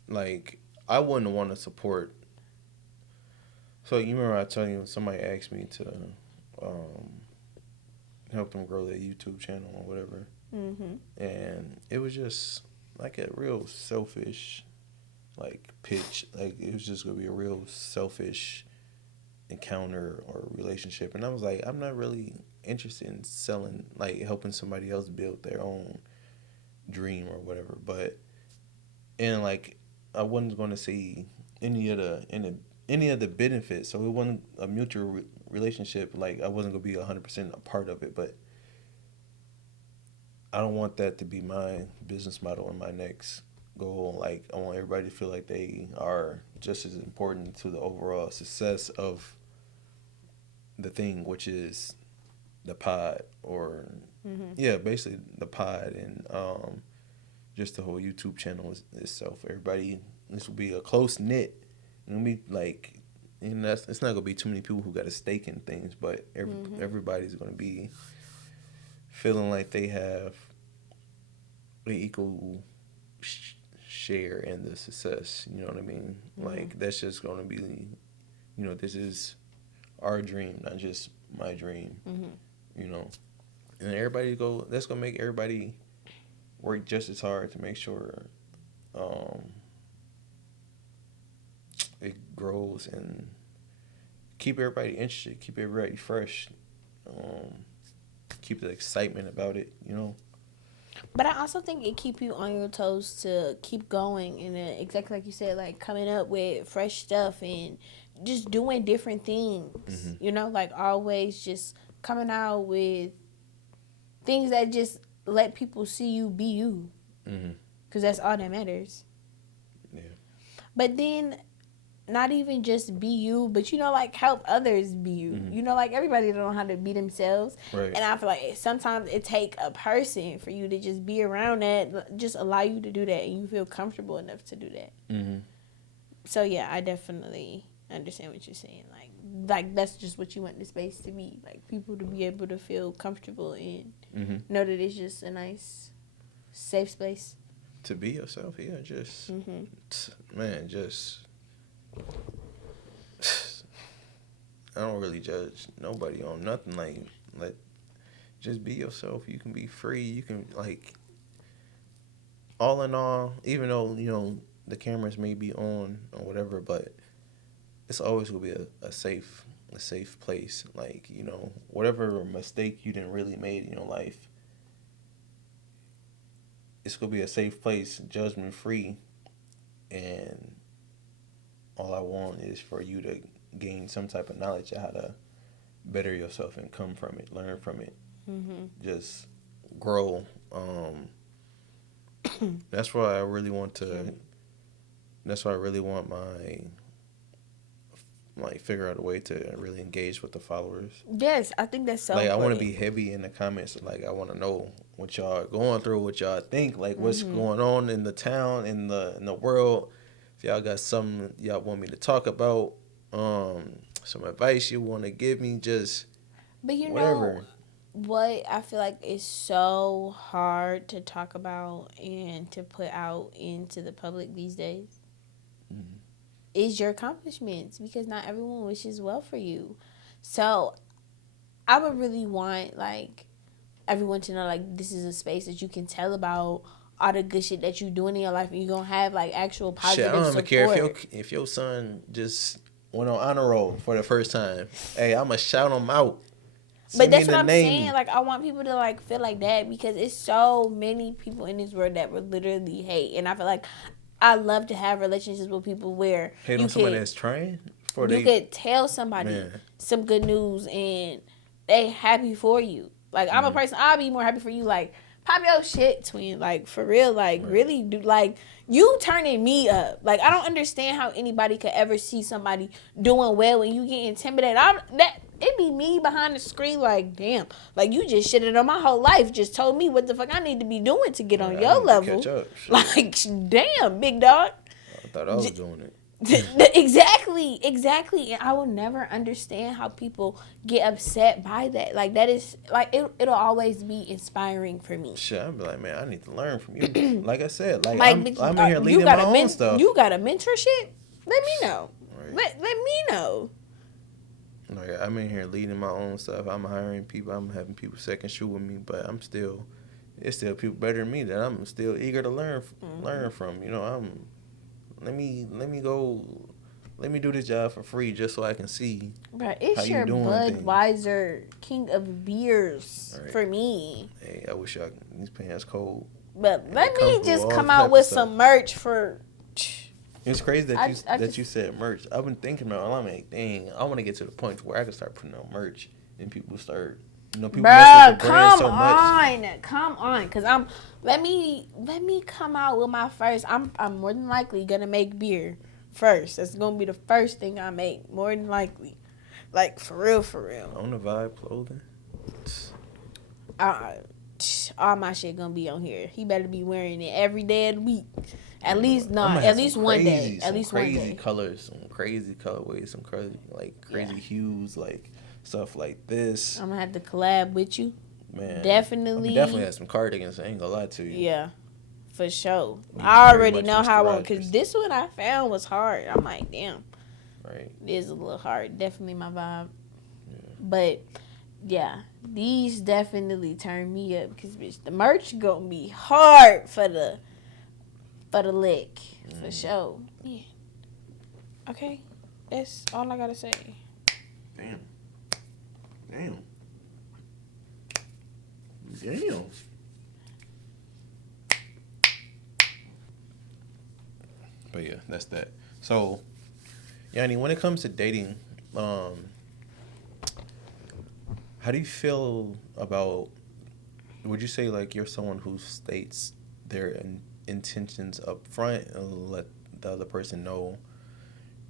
Like, I wouldn't want to support. So you remember I told you somebody asked me to help them grow their YouTube channel or whatever, and it was just like a real selfish, like, pitch. Like, it was just gonna be a real selfish encounter or relationship, and I was like, I'm not really interested in selling, like, helping somebody else build their own dream or whatever. But and like, I wasn't going to see any of the benefits, so it wasn't a mutual relationship. Like, I wasn't going to be 100% a part of it, but I don't want that to be my business model and my next goal. Like, I want everybody to feel like they are just as important to the overall success of the thing, which is the pod, or yeah, basically the pod, and just the whole YouTube channel itself. Everybody, this will be a close knit. It'll be like, and it's not gonna be too many people who got a stake in things, but everybody's gonna be feeling like they have an equal share in the success. You know what I mean? Like, that's just gonna be, you know, this is our dream, not just my dream. You know, and everybody go. That's gonna make everybody work just as hard to make sure it grows and keep everybody interested, keep everybody fresh, keep the excitement about it, you know. But I also think it keep you on your toes to keep going, and exactly like you said, like coming up with fresh stuff and just doing different things. You know, like always just coming out with things that just let people see you be you, because that's all that matters. Yeah. But then, not even just be you, but, you know, like, help others be you. You know, like, everybody don't know how to be themselves. Right. And I feel like sometimes it take a person for you to just be around that, just allow you to do that, and you feel comfortable enough to do that. So, yeah, I definitely understand what you're saying. Like that's just what you want the space to be. Like, people to be able to feel comfortable and know that it's just a nice, safe space. To be yourself, yeah, just, man, just, I don't really judge nobody on nothing. Like, just be yourself. You can be free. You can, like, all in all, even though, you know, the cameras may be on or whatever, but it's always gonna be a safe place. Like, you know, whatever mistake you didn't really made in your life, it's gonna be a safe place, judgment free, and all I want is for you to gain some type of knowledge of how to better yourself and come from it, learn from it, just grow. That's why I really want to. That's why I really want my, like, figure out a way to really engage with the followers. Yes, I think that's so like, important. I want to be heavy in the comments. Like, I want to know what y'all are going through, what y'all think, like, what's going on in the town, in the world. If y'all got something y'all want me to talk about, some advice you want to give me, just But you whatever. know what I feel like is so hard to talk about and to put out into the public these days? Is your accomplishments, because not everyone wishes well for you. So I would really want, like, everyone to know, like, this is a space that you can tell about all the good shit that you're doing in your life, and you're gonna have, like, actual positive Shit, I don't even support. care if your son just went on honor roll for the first time. Hey, I'ma shout him out. But that's what I'm saying. Like, I want people to, like, feel like that, because it's so many people in this world that would literally hate. And I feel like I love to have relationships with people where hate on somebody that's trying. You could tell somebody some good news and they happy for you. Like, I'm a person, I'll be more happy for you, like, Pop your shit, twin. Like, for real. Like, really do. Like, you turning me up. Like, I don't understand how anybody could ever see somebody doing well and you get intimidated. It be me behind the screen like, damn. Like, you just shitted on my whole life. Just told me what the fuck I need to be doing to get on I your need to level. catch up. Shit. Like, damn, big dog. I thought I was doing it. Exactly. And I will never understand how people get upset by that. Like, that is like it'll always be inspiring for me. Shit, I'm like, man, I need to learn from you. Like I said, like I'm bitch, in here leading my own stuff. You got a mentorship? Let me know. Right. Let me know. Like, I'm in here leading my own stuff. I'm hiring people. I'm having people second shoot with me, but it's still people better than me that I'm still eager to learn from. You know, let me do this job for free just so I can see. Bro, it's how your you doing Budweiser King of Beers for me. Hey, I wish these pants cold. But let me just come out with some merch for. It's crazy that you said merch. I've been thinking about it. I'm like, dang, I want to get to the point where I can start putting out merch and people start, people mess with the brand so much. Come on, cause let me come out with my first. I'm more than likely gonna make beer first. That's gonna be the first thing I make, more than likely. Like, for real. On the Vibe clothing. All my shit gonna be on here. He better be wearing it every day of the week. At least one day. At least one day. Crazy colors, some crazy colorways, some crazy hues, like stuff like this. I'm gonna have to collab with you. Man, definitely have some cardigans. I ain't gonna lie to you. Yeah, for sure. I already know how I want, because this one I found was hard. I'm like, damn. Right. It is a little hard. Definitely my vibe. Yeah. But yeah, these definitely turn me up, because bitch, the merch gonna be hard for the lick, for sure. Yeah. Okay, that's all I gotta say. Damn. But yeah, that's that. So, Yanni, when it comes to dating, how do you feel about? Would you say like you're someone who states their intentions up front and let the other person know,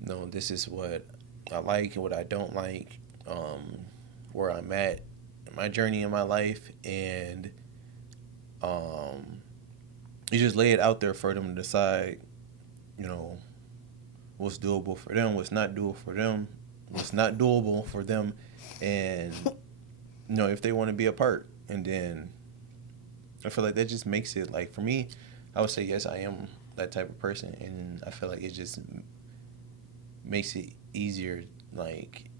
no, this is what I like and what I don't like, where I'm at in my journey in my life, and you just lay it out there for them to decide, what's doable for them, what's not doable for them, and if they want to be apart. And then I feel like that just makes it, like, for me, I would say yes, I am that type of person, and I feel like it just makes it easier, like,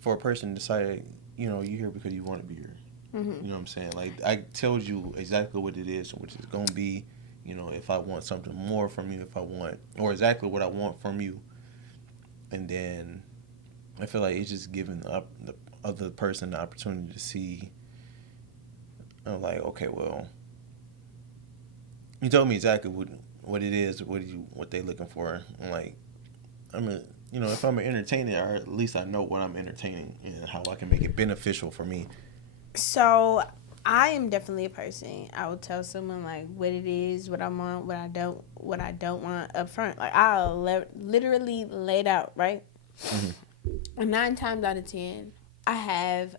for a person to decide, you're here because you want to be here. Mm-hmm. You know what I'm saying? Like, I told you exactly what it is, which is going to be, if I want something more from you, or exactly what I want from you. And then I feel like it's just giving the other person the opportunity to see, I'm like, okay, well, you told me exactly what it is, what they looking for. I'm like, if I'm entertaining, or at least I know what I'm entertaining and how I can make it beneficial for me. So I am definitely a person. I will tell someone like what it is, what I want, what I don't want up front. Like, I'll literally lay it out, right? Mm-hmm. And 9 times out of 10, I have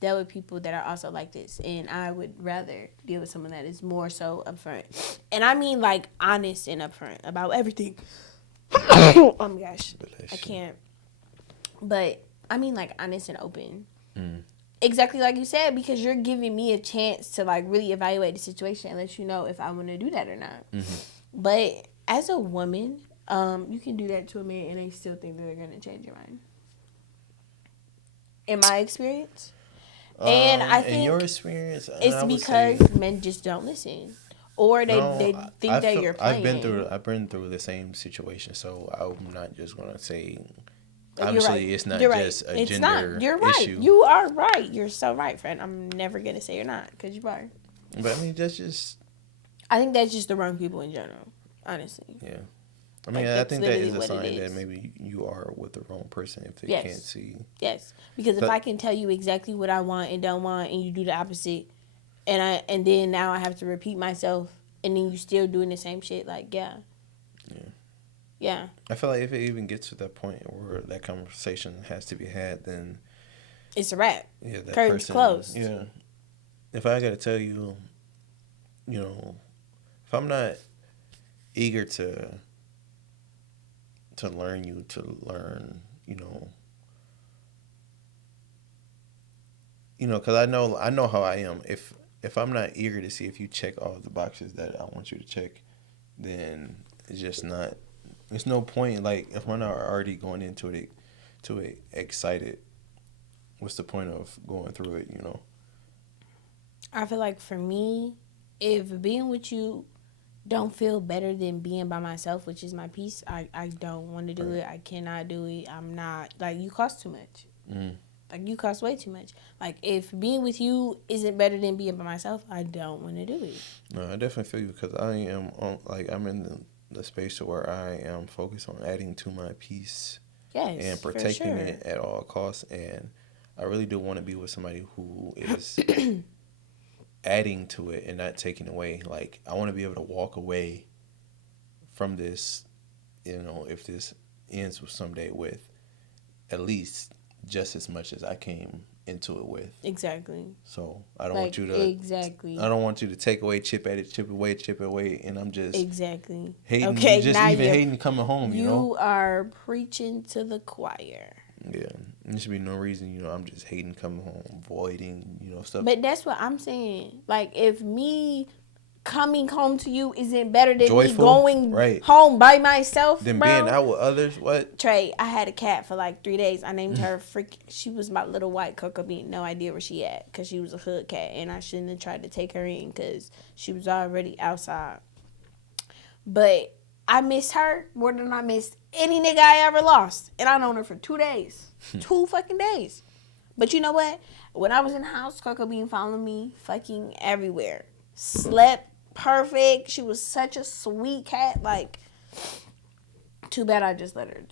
dealt with people that are also like this, and I would rather deal with someone that is more so upfront. And I mean, like, honest and upfront about everything. Oh my gosh, I can't. But I mean, like, honest and open. Mm. Exactly like you said, because you're giving me a chance to, like, really evaluate the situation and let you know if I want to do that or not. Mm-hmm. But as a woman, you can do that to a man and they still think that they're going to change your mind. In my experience. And I think in your experience, it's because men just don't listen. Or they think that you're playing. I've been through the same situation, so I'm not just going to say... Obviously, right. It's not just a gender You're right. issue. You are right. You're so right, friend. I'm never going to say you're not, because you are. But, I mean, that's just... I think that's just the wrong people in general, honestly. Yeah. I mean, Like, I that's think that literally is a what it sign that is. maybe you are with the wrong person if they Yes. can't see. Yes, because if That- I can tell you exactly what I want and don't want, and you do the opposite, and then now I have to repeat myself, and then you still doing the same shit, like yeah. I feel like if it even gets to that point where that conversation has to be had, then It's a wrap. yeah, that Curtains person, closed. yeah. If I gotta tell you, if I'm not eager to learn you, to learn, because I know how I am. If I'm not eager to see if you check all the boxes that I want you to check, then it's just not. There's no point. Like if we're not already going into it excited, what's the point of going through it? I feel like for me, if being with you don't feel better than being by myself, which is my peace, I don't want to do Right. it. I cannot do it. I'm not, like, you cost too much. Mm. Like, you cost way too much. Like, if being with you isn't better than being by myself, I don't want to do it. No, I definitely feel you because I am on I'm in the space where I am focused on adding to my peace Yes, and for protecting sure. it at all costs, and I really do want to be with somebody who is adding to it and not taking away. Like I want to be able to walk away from this, if this ends with someday with at least just as much as I came into it with. Exactly. So I don't Like, want you to exactly. I don't want you to take away, chip at it, chip away, and I'm just Exactly. hating. Okay, You just now even you're- hating coming home. You are preaching to the choir. Yeah, there should be no reason. I'm just hating coming home, avoiding, stuff. But that's what I'm saying. Like, if me coming home to you isn't better than Joyful, me going right. home by myself, Then bro. being out with others, what? Trey, I had a cat for like 3 days. I named her she was my little white cocoa bean. No idea where she at because she was a hood cat, and I shouldn't have tried to take her in because she was already outside. But I miss her more than I miss any nigga I ever lost, and I known her for 2 days, 2 fucking days. But you know what? When I was in the house, Cocoa Bean followed me fucking everywhere. Slept perfect. She was such a sweet cat. Like, too bad I just let her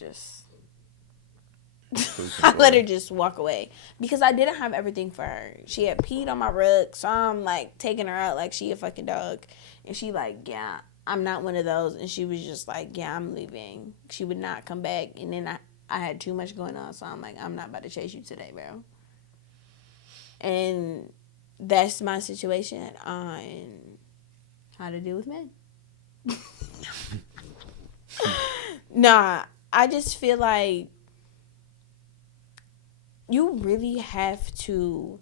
I let her just walk away because I didn't have everything for her. She had peed on my rug, so I'm like taking her out like she a fucking dog, and she like, yeah, I'm not one of those, and she was just like, yeah, I'm leaving. She would not come back, and then I had too much going on, so I'm like, I'm not about to chase you today, bro. And that's my situation on how to deal with men. Nah, I just feel like you really have to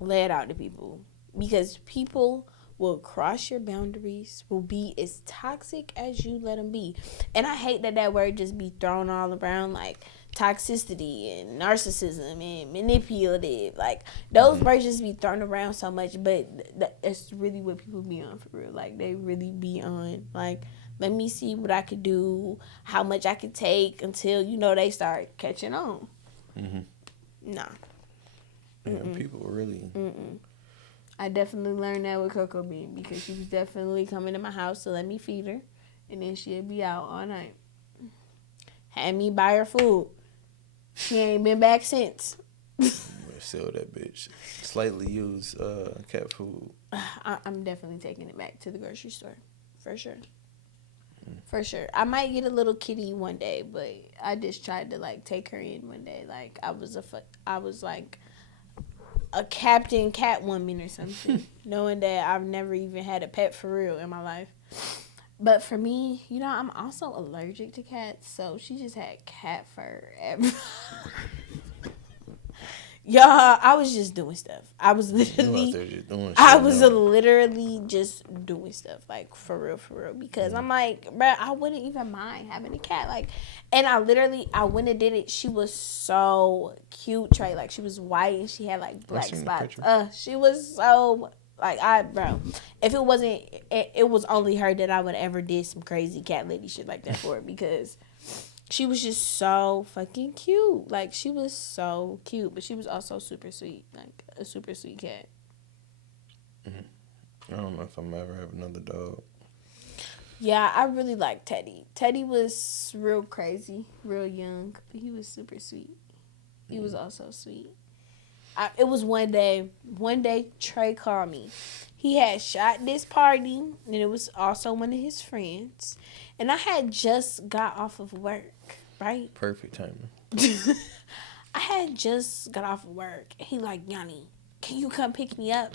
lay it out to people because people will cross your boundaries, will be as toxic as you let them be. And I hate that word just be thrown all around, like toxicity and narcissism and manipulative. Like, those words just be thrown around so much, but that's really what people be on for real. Like, they really be on, like, let me see what I could do, how much I could take until, they start catching on. Mm-hmm. Nah. Yeah, people really. I definitely learned that with Cocoa Bean because she was definitely coming to my house to let me feed her, and then she'd be out all night. Had me buy her food. She ain't been back since. Sell that bitch. Slightly used cat food. I'm definitely taking it back to the grocery store, for sure. For sure. I might get a little kitty one day, but I just tried to like take her in one day. Like I was like a Captain Catwoman or something, knowing that I've never even had a pet for real in my life. But for me, I'm also allergic to cats, so she just had cat fur everywhere. Y'all, I was just doing stuff. I was literally just doing shit, I was literally just doing stuff, like, for real, because I'm like, bruh, I wouldn't even mind having a cat, like, and I went and did it. She was so cute, Trey, like, she was white, and she had, like, black spots, she was so, like, bro, if it wasn't, it was only her that I would ever did some crazy cat lady shit like that for, because she was just so fucking cute. Like, she was so cute, but she was also super sweet. Like, a super sweet cat. I don't know if I'm ever have another dog. Yeah, I really like Teddy. Teddy was real crazy, real young, but he was super sweet. He was also sweet. It was one day. One day, Trey called me. He had shot this party, and it was also one of his friends. And I had just got off of work, right? Perfect timing. I had just got off of work. He like, Yanni, can you come pick me up?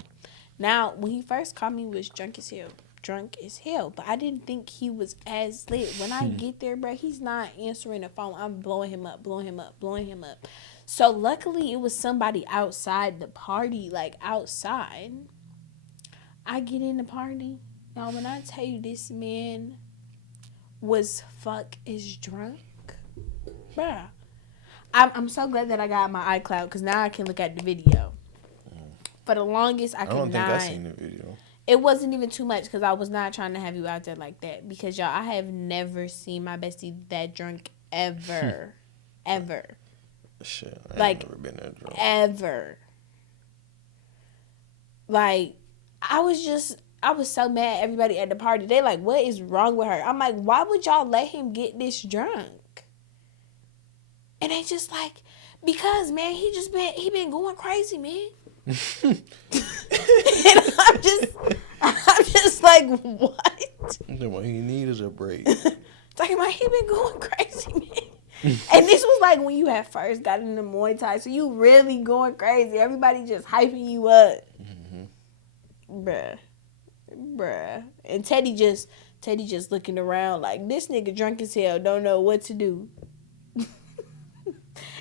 Now, when he first called me, he was drunk as hell. Drunk as hell. But I didn't think he was as lit. When I get there, bro, he's not answering the phone. I'm blowing him up, blowing him up, blowing him up. So luckily it was somebody outside the party, like outside. I get in the party. Now when I tell you this man was fuck is drunk, bruh. I'm so glad that I got my iCloud because now I can look at the video. For the longest, I don't could think not. I seen the video. It wasn't even too much because I was not trying to have you out there like that. Because y'all, I have never seen my bestie that drunk ever, ever. Shit, I Like, ain't never been that drunk. Ever. Like, I was so mad. Everybody at the party, they like, what is wrong with her? I'm like, why would y'all let him get this drunk? And they just like, because man, he been going crazy, man. And I'm just like, what? What he needs is a break. Talking about he been going crazy, man. And this was like when you had first got into Muay Thai, so you really going crazy. Everybody just hyping you up, bruh. And Teddy just looking around like this nigga drunk as hell, don't know what to do.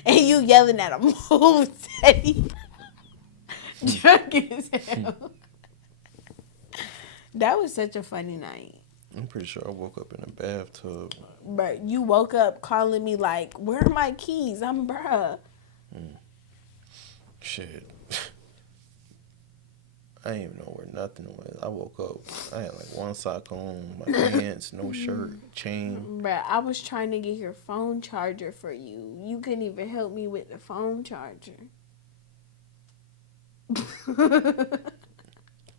And you yelling at him, move, Teddy. Drunk as hell. That was such a funny night. I'm pretty sure I woke up in a bathtub. But you woke up calling me like, where are my keys? I'm bruh. Shit. I didn't even know where nothing was. I woke up. I had like one sock on, my pants, no shirt, chain. Bruh, I was trying to get your phone charger for you. You couldn't even help me with the phone charger. I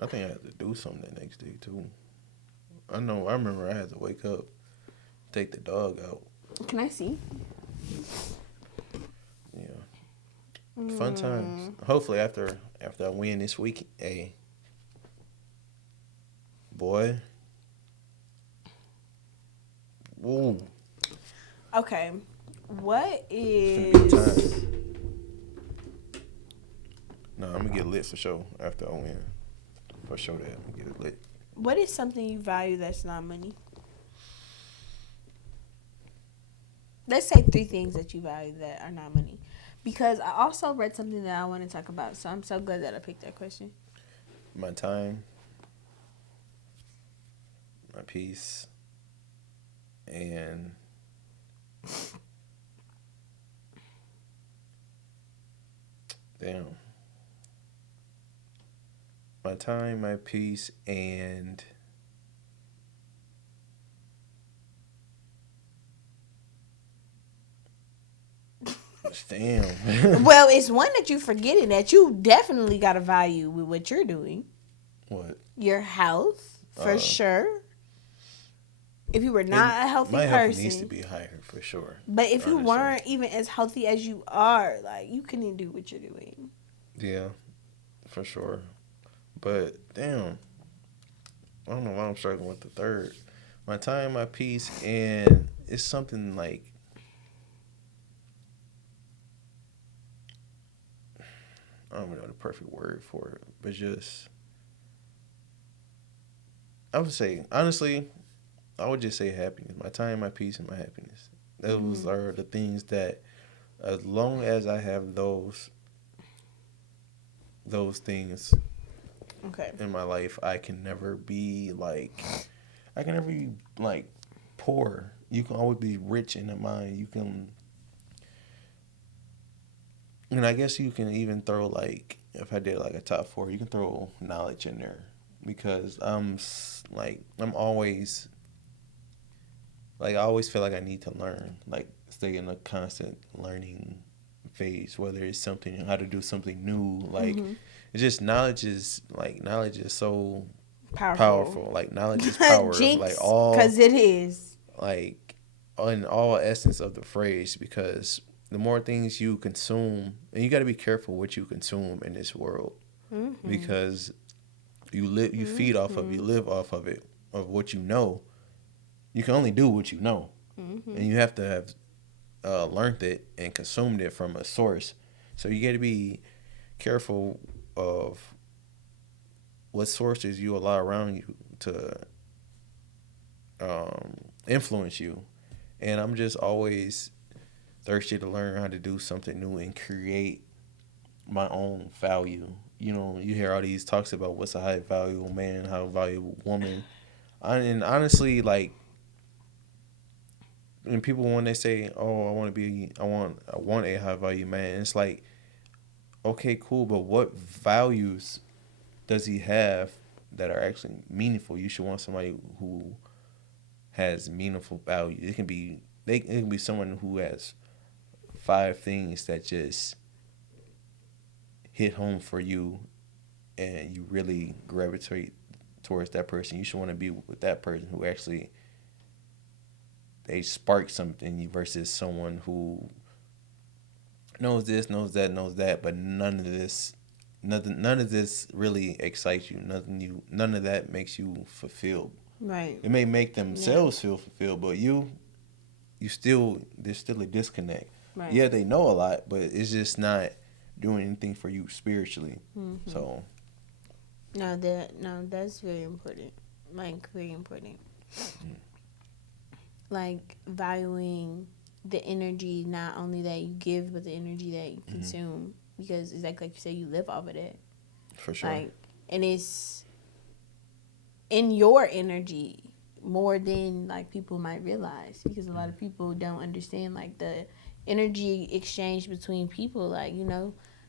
think I had to do something the next day too. I remember I had to wake up, take the dog out. Can I see? Yeah. Fun times. Hopefully after I win this week, hey. Boy. Woo. Okay. What It's gonna be is... time. No, I'm gonna get lit for sure after I win. For sure that I'm gonna get it lit. What is something you value that's not money? Let's say 3 things that you value that are not money. Because I also read something that I want to talk about. So I'm so glad that I picked that question. My time, my peace, and damn. My time, my peace, and damn. Well, it's one that you forgetting that you definitely got to value with what you're doing. What? Your health, for sure. If you were not a healthy my person, health needs to be higher for sure. but if you honestly. weren't even as healthy as you are, like you couldn't do what you're doing. Yeah, for sure. But damn, I don't know why I'm struggling with the third. My time, my peace, and it's something like I don't know the perfect word for it, but just I would say honestly, I would just say happiness. My time, my peace, and my happiness. Those are the things that, as long as I have those things Okay. in my life, I can never be poor. You can always be rich in the mind. You can, and I guess you can even throw like, if I did like a top 4, you can throw knowledge in there because I'm always I always feel like I need to learn, like stay in a constant learning phase, whether it's something how to do something new, like it's just knowledge is so powerful. Like knowledge is power. Like Jinx, all, because it is. like in all essence of the phrase, because the more things you consume, and you got to be careful what you consume in this world, because you feed off of, you live off of it, of what you know. You can only do what you know, and you have to have learned it and consumed it from a source. So you got to be careful of what sources you allow around you to influence you. And I'm just always thirsty to learn how to do something new and create my own value. You know, you hear all these talks about what's a high valuable man, high valuable woman. And honestly, like, when people, when they say, "Oh, I want a high value man," it's like, okay, cool, but what values does he have that are actually meaningful? You should want somebody who has meaningful value. It can be someone who has 5 things that just hit home for you, and you really gravitate towards that person. You should want to be with that person who actually, they spark something in you, versus someone who knows this, knows that, knows that, but none of this really excites you. None of that makes you fulfilled. Right. It may make themselves feel fulfilled, but there's still a disconnect. Right. Yeah, they know a lot, but it's just not doing anything for you spiritually. So No, that's very important. Like, very important. Like, valuing the energy, not only that you give, but the energy that you consume. Because exactly like you say, you live off of that. for sure. Like, and it's in your energy more than like people might realize, because a lot of people don't understand like the energy exchange between people. Like,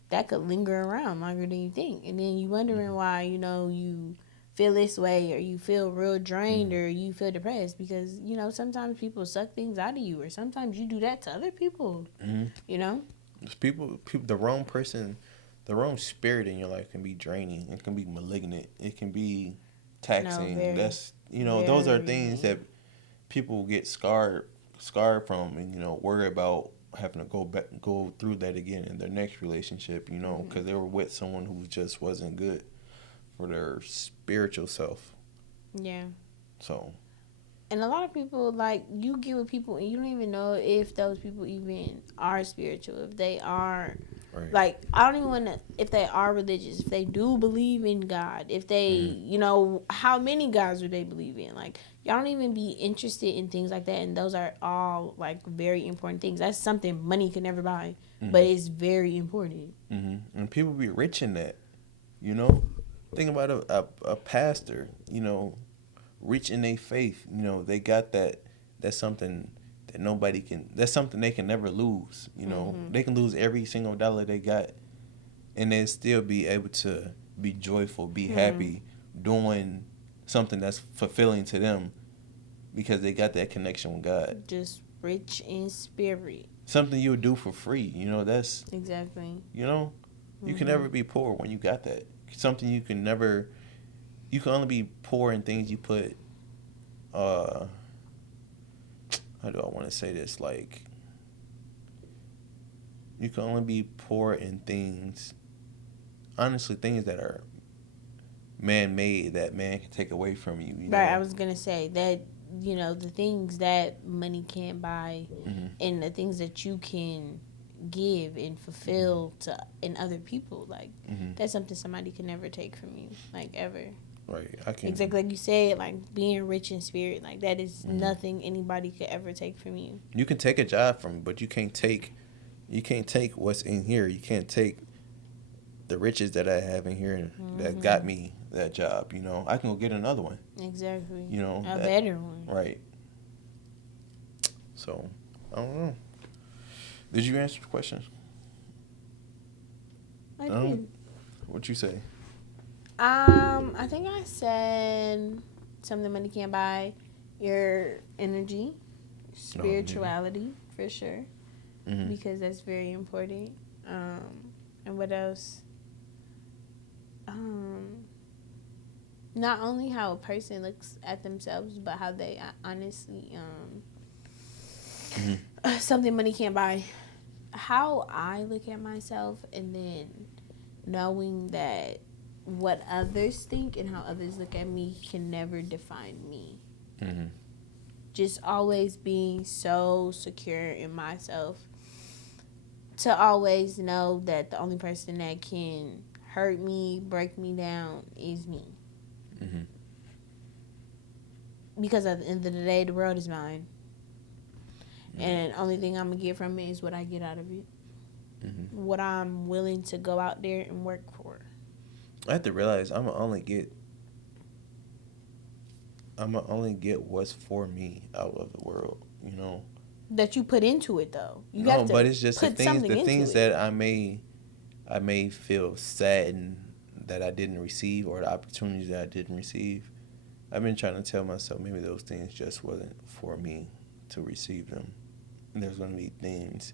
that could linger around longer than you think, and then you wondering why you feel this way, or you feel real drained, or you feel depressed, because sometimes people suck things out of you, or sometimes you do that to other people. It's people, the wrong person, the wrong spirit in your life can be draining. It can be malignant. It can be taxing. That's those are things that people get scarred from, and worry about having to go through that again in their next relationship. Because they were with someone who just wasn't good for their spiritual self. Yeah. So. And a lot of people, like, you get with people and you don't even know if those people even are spiritual, if they are, Right. like, I don't even want to, if they are religious, if they do believe in God, if they, how many gods do they believe in? Like, y'all don't even be interested in things like that. And those are all, like, very important things. That's something money can never buy, but it's very important. And people be rich in that, Think about a pastor, rich in their faith. They got that. That's something that nobody can. That's something they can never lose. They can lose every single dollar they got, and they still be able to be joyful, be happy, doing something that's fulfilling to them, because they got that connection with God. Just rich in spirit. Something you would do for free. That's exactly. You can never be poor when you got that. Something you can never. You can only be poor in things you put. How do I want to say this? Like, you can only be poor in things. Honestly, things that are man-made that man can take away from you. Right. I was gonna say that. The things that money can't buy, and the things that you can give and fulfill in other people, like that's something somebody can never take from you, like, ever. Right. I can. Exactly like you said, like being rich in spirit, like that is nothing anybody could ever take from you. You can take a job from me, but you can't take what's in here. You can't take the riches that I have in here that got me that job. I can go get another one. Exactly. A that, better one. Right. So, I don't know. Did you answer the question? I did. What'd you say? I think I said something money can't buy. Your energy, spirituality, for sure, because that's very important. And what else? not only how a person looks at themselves, but how they honestly something money can't buy. How I look at myself, and then knowing that what others think and how others look at me can never define me. Mm-hmm. Just always being so secure in myself to always know that the only person that can hurt me, break me down is me. Mm-hmm. Because at the end of the day, the world is mine. And the only thing I'm going to get from it is what I get out of it. Mm-hmm. What I'm willing to go out there and work for. I have to realize I'm gonna only get what's for me out of the world. You know. That you put into it, though. You No, have to but it's just put something the into things it. that I may feel saddened that I didn't receive, or the opportunities that I didn't receive. I've been trying to tell myself maybe those things just wasn't for me to receive them. And there's going to be things,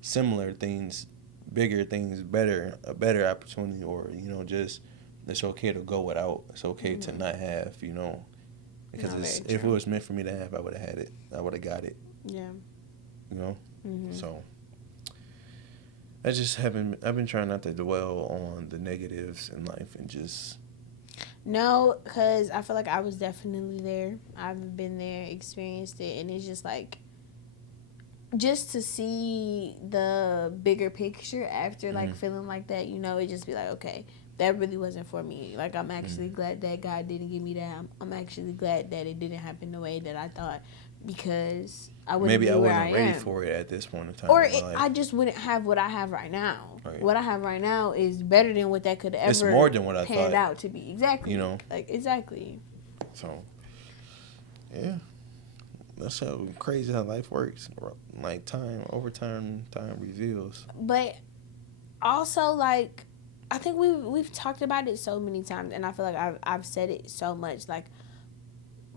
similar things, bigger things, a better opportunity, or, just it's okay to go without. It's okay to not have, because No, very if it true. was meant for me to have, I would have had it. I would have got it, Yeah. So I've been trying not to dwell on the negatives in life and just. No, because I feel like I was definitely there. I've been there, experienced it, and it's just like, just to see the bigger picture after like feeling like that, it just be like, okay, that really wasn't for me. Like, I'm actually glad that God didn't give me that. I'm actually glad that it didn't happen the way that I thought, because I wouldn't Maybe be I where I wasn't ready am. for it at this point in time Or in my life. I just wouldn't have what I have right now. Right. What I have right now is better than what that could ever It's more than what I panned thought. out to be. Exactly. Like, exactly. So, yeah. That's how crazy how life works. Like, time reveals. But also, like, I think we've talked about it so many times, and I feel like I've said it so much. Like,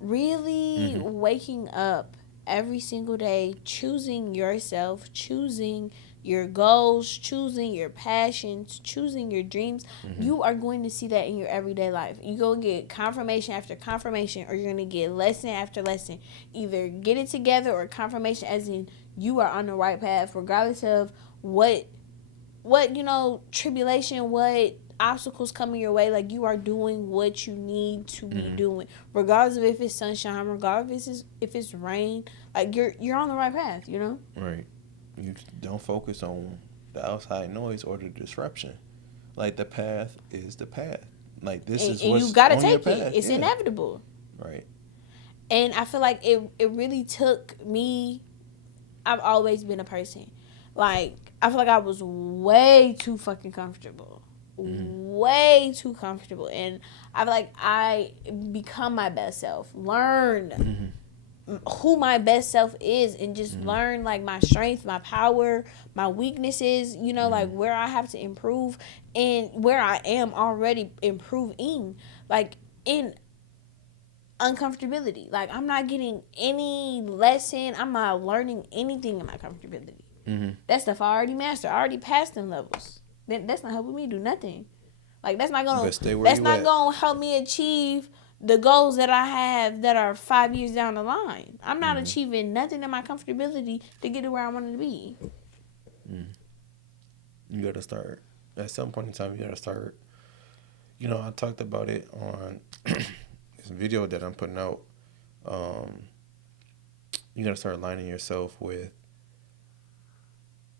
really waking up every single day, choosing yourself, choosing your goals, choosing your passions, choosing your dreams, you are going to see that in your everyday life. You're going to get confirmation after confirmation, or you're going to get lesson after lesson. Either get it together, or confirmation as in you are on the right path, regardless of what tribulation, what obstacles coming your way. Like, you are doing what you need to be doing, regardless of if it's sunshine, regardless if it's rain. Like, you're on the right path. Right. You don't focus on the outside noise or the disruption. Like, the path is the path. Like, this is what's you gotta on your take path. it. It's inevitable. Right. And I feel like it really took me. I've always been a person, like, I feel like I was way too fucking comfortable. Way too comfortable. And I feel like I become my best self. Learn who my best self is, and just learn, like, my strength, my power, my weaknesses, like, where I have to improve, and where I am already improving, like, in uncomfortability. Like, I'm not getting any lesson. I'm not learning anything in my comfortability. That stuff I already mastered. I already passed them levels. That's not helping me do nothing. Like, that's not gonna help me achieve the goals that I have that are 5 years down the line. I'm not achieving nothing in my comfortability to get to where I wanted to be. You gotta start at some point in time. You gotta start. I talked about it on this video that I'm putting out. You gotta start aligning yourself with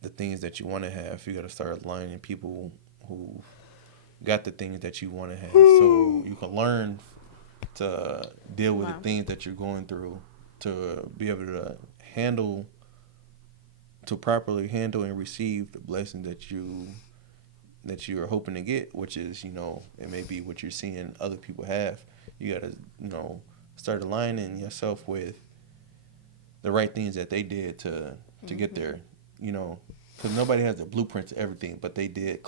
the things that you want to have. You gotta start aligning people who got the things that you want to have, so you can learn to deal with the things that you're going through, to be able to properly handle and receive the blessing that you are hoping to get, which is, it may be what you're seeing other people have. You gotta, start aligning yourself with the right things that they did to get there, because nobody has the blueprint to everything, but they did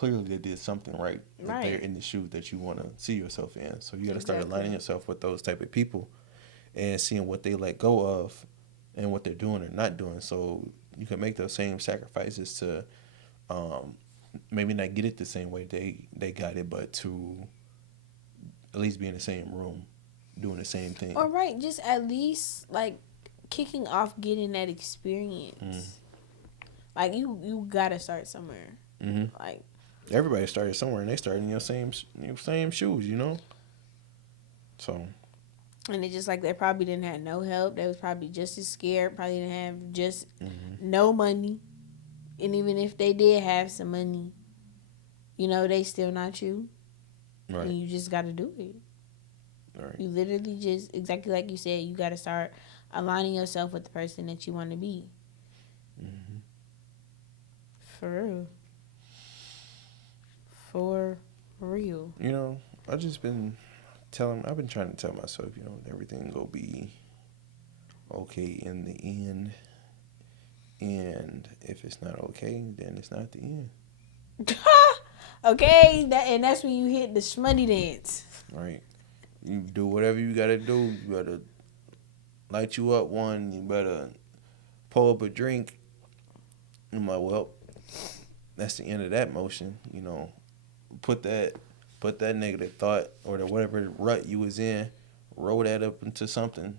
something right. That they're in the shoes that you want to see yourself in. So you got to start aligning yourself with those type of people and seeing what they let go of and what they're doing or not doing. So you can make those same sacrifices to maybe not get it the same way they got it, but to at least be in the same room, doing the same thing. Or right, just at least like kicking off getting that experience. Like you gotta start somewhere. Like Everybody started somewhere, and they started in your same shoes, you know. So. And it's just like they probably didn't have no help. They was probably just as scared. Probably didn't have just no money. And even if they did have some money, you know, they still not you. Right. And you just got to do it. Right. You literally just, exactly like you said, you got to start aligning yourself with the person that you want to be. For real. For real. You know, I've been trying to tell myself, you know, everything will be okay in the end. And if it's not okay, then it's not the end. Okay, and that's when you hit the shmoney dance. Right. You do whatever you gotta do. You better light you up one. You better pull up a drink. I'm like, well, that's the end of that motion. You know, put that negative thought or whatever rut you was in, roll that up into something,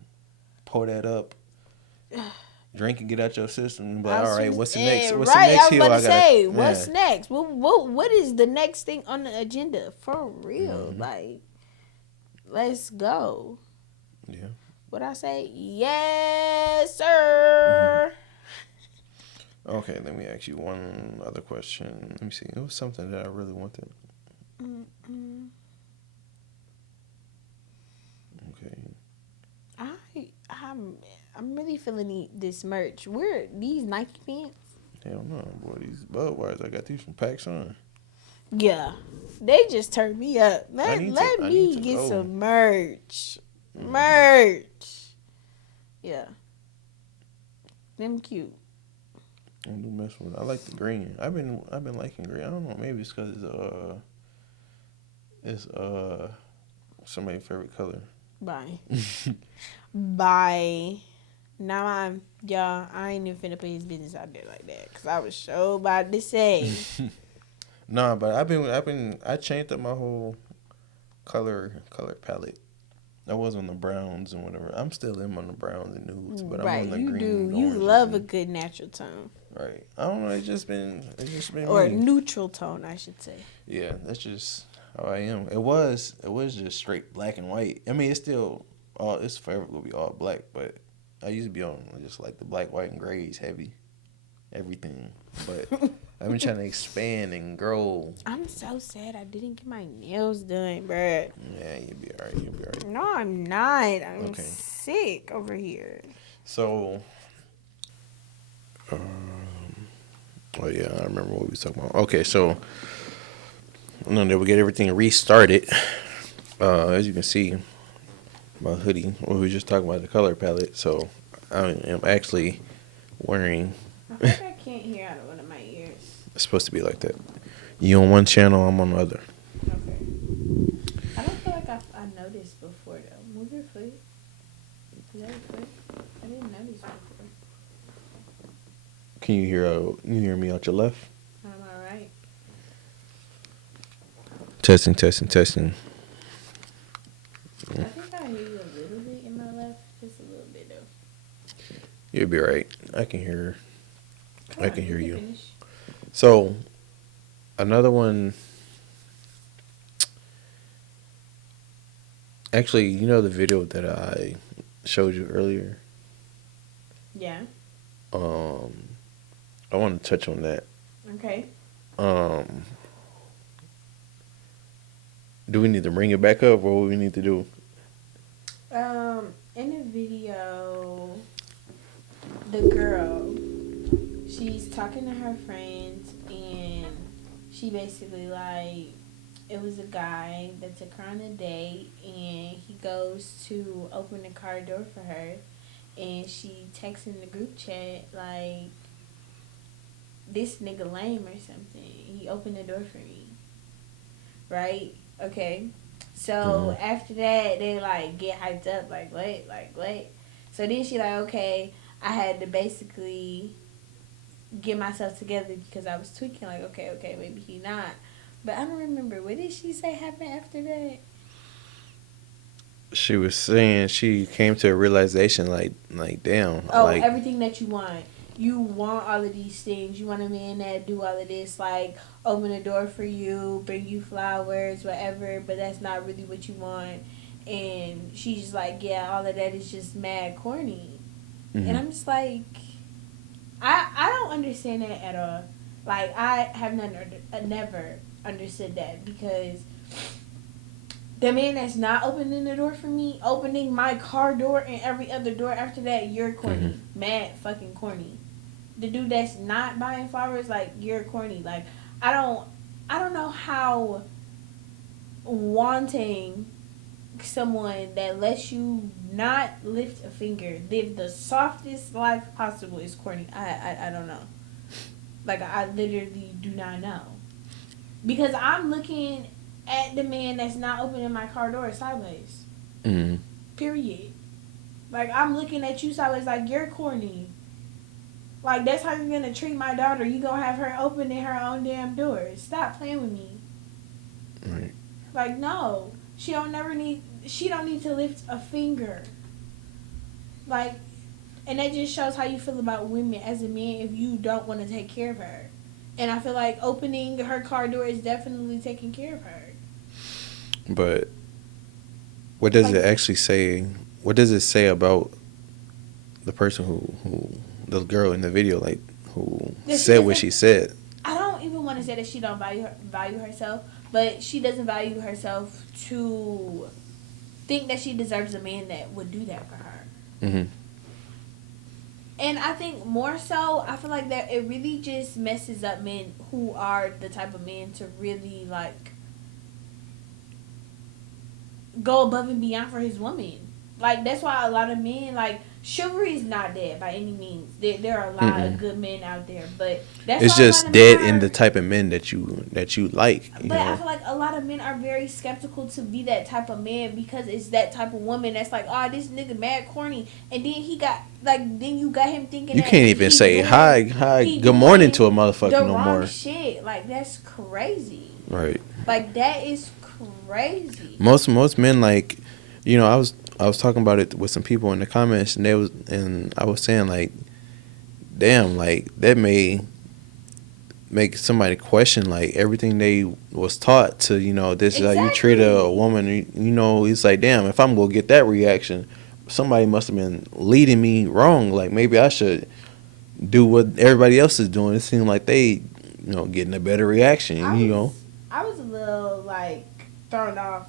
pour that up, drink and get out your system. But all right, what's the next? What's the next hill? I was about to say, what's next? What is the next thing on the agenda? For real, like, let's go. Yeah. What I say? Yes, sir. Okay, let me ask you one other question. Let me see. It was something that I really wanted. Okay. I'm really feeling this merch. Where these Nike pants? Hell no, boy. These Budweiser, I got these from PacSun. Yeah, they just turned me up. Let me get some merch. Merch. Yeah. Them cute. I do mess with it. I like the green. I've been liking green. I don't know. Maybe it's because it's somebody's favorite color. Bye. Bye. Now I ain't even finna put his business out there like that because I was so about to say. Nah, but I changed up my whole color palette. I was on the browns and whatever. I'm still in on the browns and nudes, but right, I'm on the you green. do. You love a good natural tone. Right. I don't know. It's just been or me. Neutral tone, I should say. Yeah, that's just how I am. It was just straight black and white. I mean, it's still it's forever gonna be all black, but I used to be on just like the black, white, and grays heavy, everything. But I've been trying to expand and grow. I'm so sad I didn't get my nails done, bruh. Yeah, you'll be alright. No, I'm not. I'm sick over here. So, oh yeah, I remember what we was talking about. Okay, so, then we get everything restarted. As you can see, my hoodie. We were just talking about the color palette. So, I am actually wearing. I think I can't hear out of one of my ears. It's supposed to be like that. You on one channel, I'm on the other. Okay. I don't feel like I noticed before though. Move your foot. Is that a foot? I didn't notice before. Can you hear me out your left? I'm alright. Testing. I think I hear you a little bit in my left, just a little bit though. You'll be right. I can hear. I can hear you. Finish. So, another one. Actually, you know the video that I showed you earlier? Yeah. I want to touch on that. Okay. Do we need to bring it back up, or what we need to do? In the video, the girl, she's talking to her friends, and she basically like, it was a guy that took her on a date, and he goes to open the car door for her, and she texts in the group chat like, this nigga lame or something. He opened the door for me. Right? Okay. So after that, they like get hyped up, like what? So then she like, okay, I had to basically get myself together because I was tweaking, like, okay, maybe he not. But I don't remember. What did she say happened after that? She was saying she came to a realization like damn, Oh, like everything that you want. You want all of these things. You want a man that do all of this, like open the door for you, bring you flowers, whatever. But that's not really what you want. And she's just like, yeah, all of that is just mad corny. And I'm just like, I don't understand that at all. Like I have never understood that because the man that's not opening the door for me, opening my car door and every other door after that, you're corny. Mad fucking corny. The dude that's not buying flowers, like, you're corny. Like, I don't I don't know how wanting someone that lets you not lift a finger, live the softest life possible is corny. I don't know. Like I literally do not know. Because I'm looking at the man that's not opening my car door sideways. Period. Like I'm looking at you sideways like you're corny. Like that's how you're gonna treat my daughter. You gonna have her opening her own damn doors. Stop playing with me. right. Like no. She don't need to lift a finger. Like and that just shows how you feel about women as a man if you don't want to take care of her. And I feel like opening her car door is definitely taking care of her. But what does it actually say? What does it say about the person who the girl in the video, like who said what she said? I don't even want to say that she don't value herself, but she doesn't value herself to think that she deserves a man that would do that for her. And I think more so, I feel like that it really just messes up men who are the type of men to really like go above and beyond for his woman. Like that's why a lot of men like chivalry is not dead by any means. There are a lot of good men out there, but that's It's why just dead in the type of men that you like. But I feel like a lot of men are very skeptical to be that type of man because it's that type of woman that's like, oh, this nigga mad corny, and then he got like, then you got him thinking You that can't even say hi, good morning to a motherfucker no more. Shit, like that's crazy. Right. Like that is crazy. Most men like, I was talking about it with some people in the comments, and I was saying like, damn, like that may make somebody question like everything they was taught to, this is how you treat a woman. It's like, damn, if I'm gonna get that reaction, somebody must have been leading me wrong. Like maybe I should do what everybody else is doing. It seemed like they, getting a better reaction. I was a little like thrown off.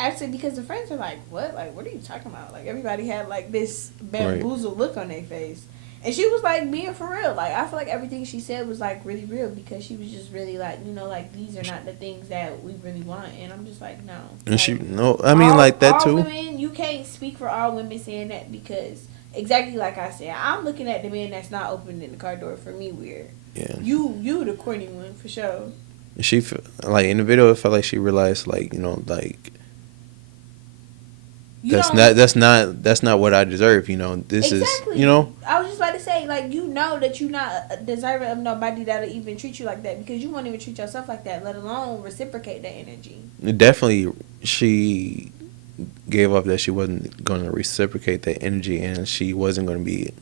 Actually, because the friends were like, "What? Like, what are you talking about?" Like, everybody had like this bamboozled look on their face, and she was like being for real. Like, I feel like everything she said was like really real because she was just really like, like these are not the things that we really want, and I'm just like, no. And like, she no, I mean like that too. Women, you can't speak for all women saying that because exactly like I said, I'm looking at the man that's not opening the car door for me weird. Yeah. You the corny one for sure. She like in the video, it felt like she realized like like. That's not what I deserve. This exactly. is. I was just about to say, like, that you're not deserving of nobody that'll even treat you like that because you won't even treat yourself like that, let alone reciprocate that energy. Definitely, she gave up that she wasn't going to reciprocate that energy, and she wasn't going to be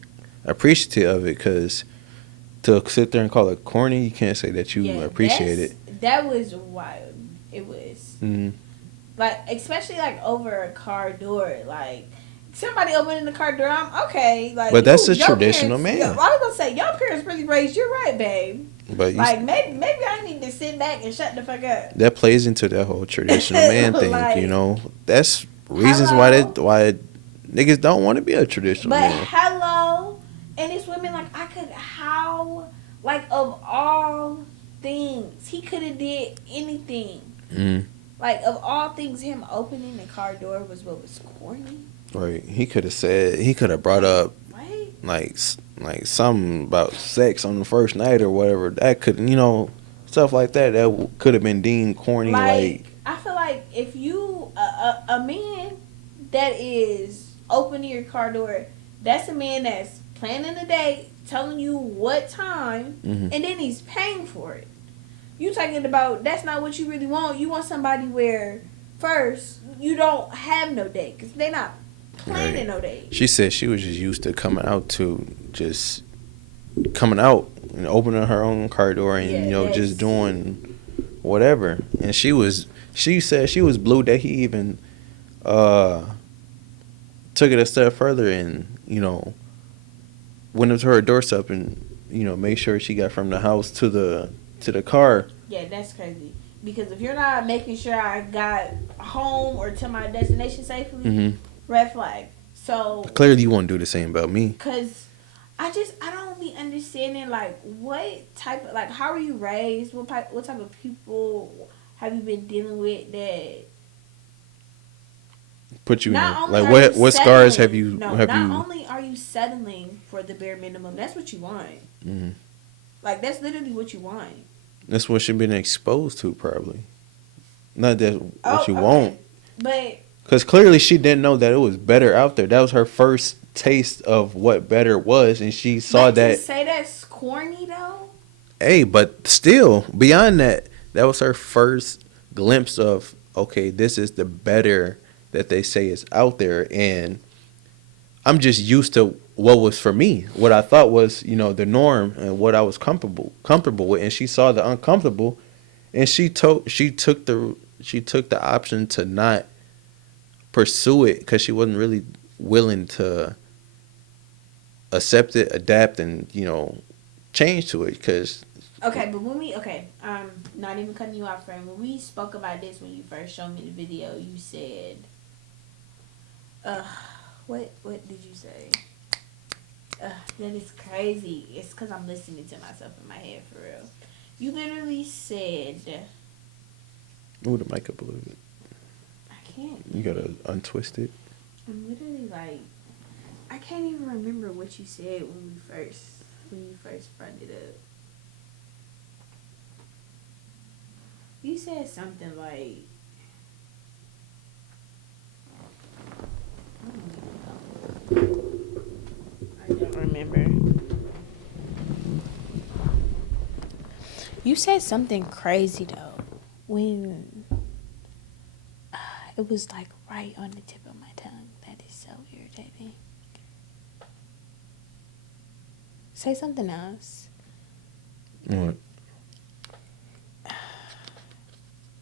appreciative of it. Because to sit there and call it corny, you can't say that you appreciate it. That was wild. It was. Mm-hmm. Like, especially, like, over a car door. Like, somebody opening the car door, I'm okay. Like, but that's a traditional man. I was going to say, your parents really raised you right, babe. But like, maybe I need to sit back and shut the fuck up. That plays into that whole traditional man thing, like, That's reasons why niggas don't want to be a traditional man. But hello. And it's women, like, like, of all things, he could have did anything. Mm-hmm. Like, of all things, him opening the car door was what was corny. Right. He could have brought up, like something about sex on the first night or whatever. That could, stuff like that. That could have been deemed corny. Like I feel like if you, a man that is opening your car door, that's a man that's planning a date, telling you what time, and then he's paying for it. You talking about that's not what you really want. You want somebody where first you don't have no date because they're not planning Right. no date. She said she was just used to coming out and opening her own car door and Yeah, just that's doing whatever. And she said she was blue that he even took it a step further and went up to her doorstep and made sure she got from the house to the car. yeah, that's crazy. Because if you're not making sure I got home or to my destination safely, Hmm. red flag. So Clearly, you won't do the same about me. because I don't be understanding like what type of like how are you raised? What type of people have you been dealing with that? Put you in Not a, only like are you what scars have settling, you no, have not you? only are you settling for the bare minimum, that's what you want. Hmm. Like that's literally what you want. That's what she's been exposed to, probably. Not that what Oh, you okay. want. But Because clearly she didn't know that it was better out there. That was her first taste of what better was, and she saw to that. say that's corny though. Hey, but still, beyond that, that was her first glimpse of, okay, this is the better that they say is out there. And I'm just used to what was for me, what I thought was, the norm and what I was comfortable with. And she saw the uncomfortable, and she took the option to not pursue it because she wasn't really willing to accept it, adapt, and change to it. Because Okay, but not even cutting you off, friend. When we spoke about this when you first showed me the video, you said, what did you say? That is crazy. It's because I'm listening to myself in my head for real. You literally said, move the mic up a little bit. I can't. You gotta untwist it. I'm literally like, I can't even remember what you said when you first brought it up. You said something like, I don't remember. You said something crazy though when it was like right on the tip of my tongue. That is so irritating. Say something else. What?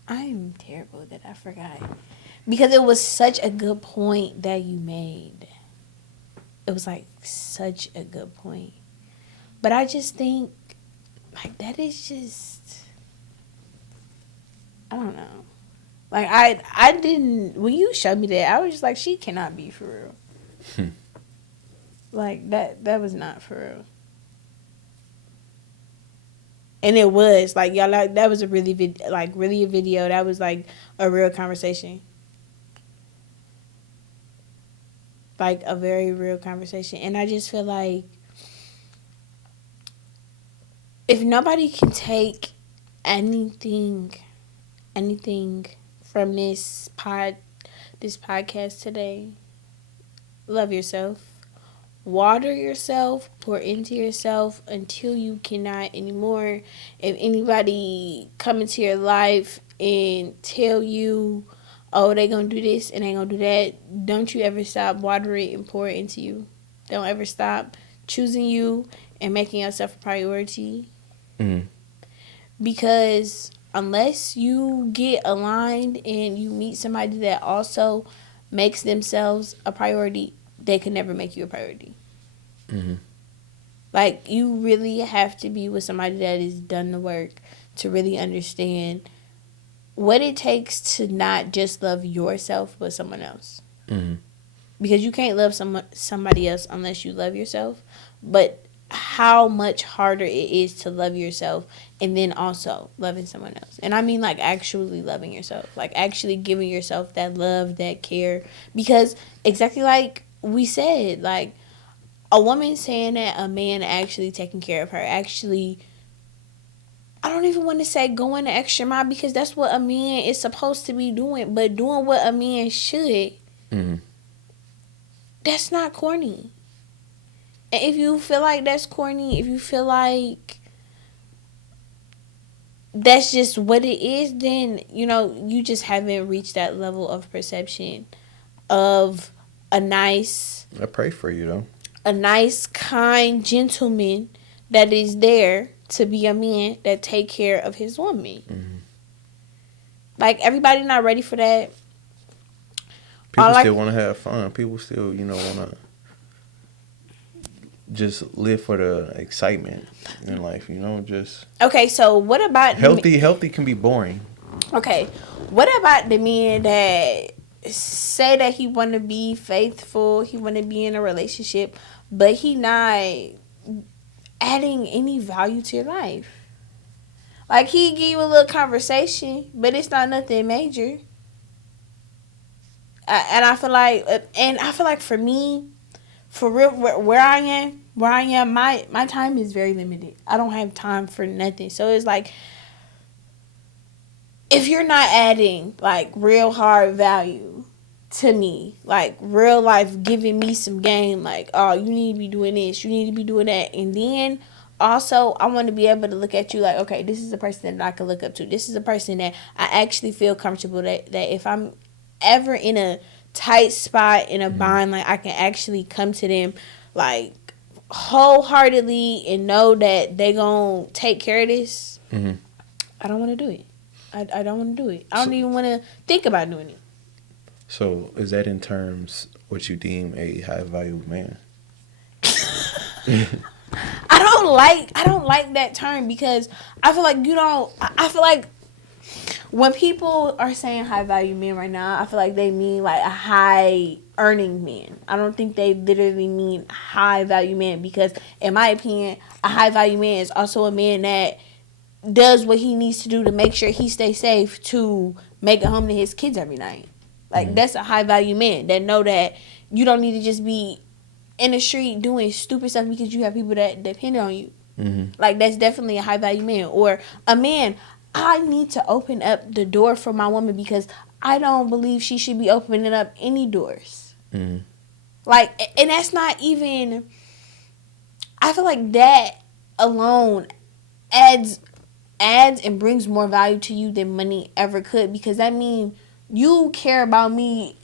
I'm terrible that I forgot. Because it was such a good point that you made. It was like such a good point. But I just think like that is just I don't know. Like I didn't when you showed me that I was just like she cannot be for real. Like that was not for real. And it was like y'all like that was a really really a video that was like a real conversation. Like a very real conversation. And I just feel like if nobody can take anything from this podcast today, love yourself. Water yourself, pour into yourself until you cannot anymore. If anybody come into your life and tell you, oh, they gonna do this and they gonna do that, don't you ever stop watering and pour into you. Don't ever stop choosing you and making yourself a priority. Mm. Because unless you get aligned and you meet somebody that also makes themselves a priority, they can never make you a priority. Mm-hmm. Like, you really have to be with somebody that has done the work to really understand what it takes to not just love yourself, but someone else. Mm-hmm. Because you can't love somebody else unless you love yourself. But how much harder it is to love yourself and then also loving someone else. And I mean like actually loving yourself. Like actually giving yourself that love, that care. Because exactly like we said, like a woman saying that a man actually taking care of her, actually, I don't even want to say going the extra mile because that's what a man is supposed to be doing. But doing what a man should, Mm-hmm. that's not corny. And if you feel like that's corny, if you feel like that's just what it is, then you just haven't reached that level of perception of a nice, I pray for you though. kind gentleman that is there to be a man that take care of his woman. Mm-hmm. Like, everybody not ready for that. People still want to have fun. People still, want to just live for the excitement in life. Just Okay, so what about healthy can be boring. Okay, what about the men that say that he want to be faithful, he want to be in a relationship, but he not adding any value to your life? Like, he give you a little conversation, but it's not nothing major. And I feel like for me, for real, where I am, my time is very limited. I don't have time for nothing. So it's like, if you're not adding like real hard value to me, like real life giving me some game, like, oh, you need to be doing this, you need to be doing that, and then also I want to be able to look at you like, okay, this is a person that I can look up to. This is a person that I actually feel comfortable that if I'm ever in a tight spot, in a bind, like, I can actually come to them like wholeheartedly and know that they gonna take care of this. Mm-hmm. I don't want to do it. I don't want to do it. I don't even want to think about doing it. So is that in terms what you deem a high value man? I don't like that term, because I feel like I feel like when people are saying high value men right now, I feel like they mean like a high earning man. I don't think they literally mean high value man, because in my opinion, a high value man is also a man that does what he needs to do to make sure he stays safe, to make it home to his kids every night. Like, that's a high value man that know that you don't need to just be in the street doing stupid stuff because you have people that depend on you. Mm-hmm. Like, that's definitely a high value man. Or a man, I need to open up the door for my woman because I don't believe she should be opening up any doors. Mm-hmm. Like, and that's not even, I feel like that alone adds and brings more value to you than money ever could, because that means you care about me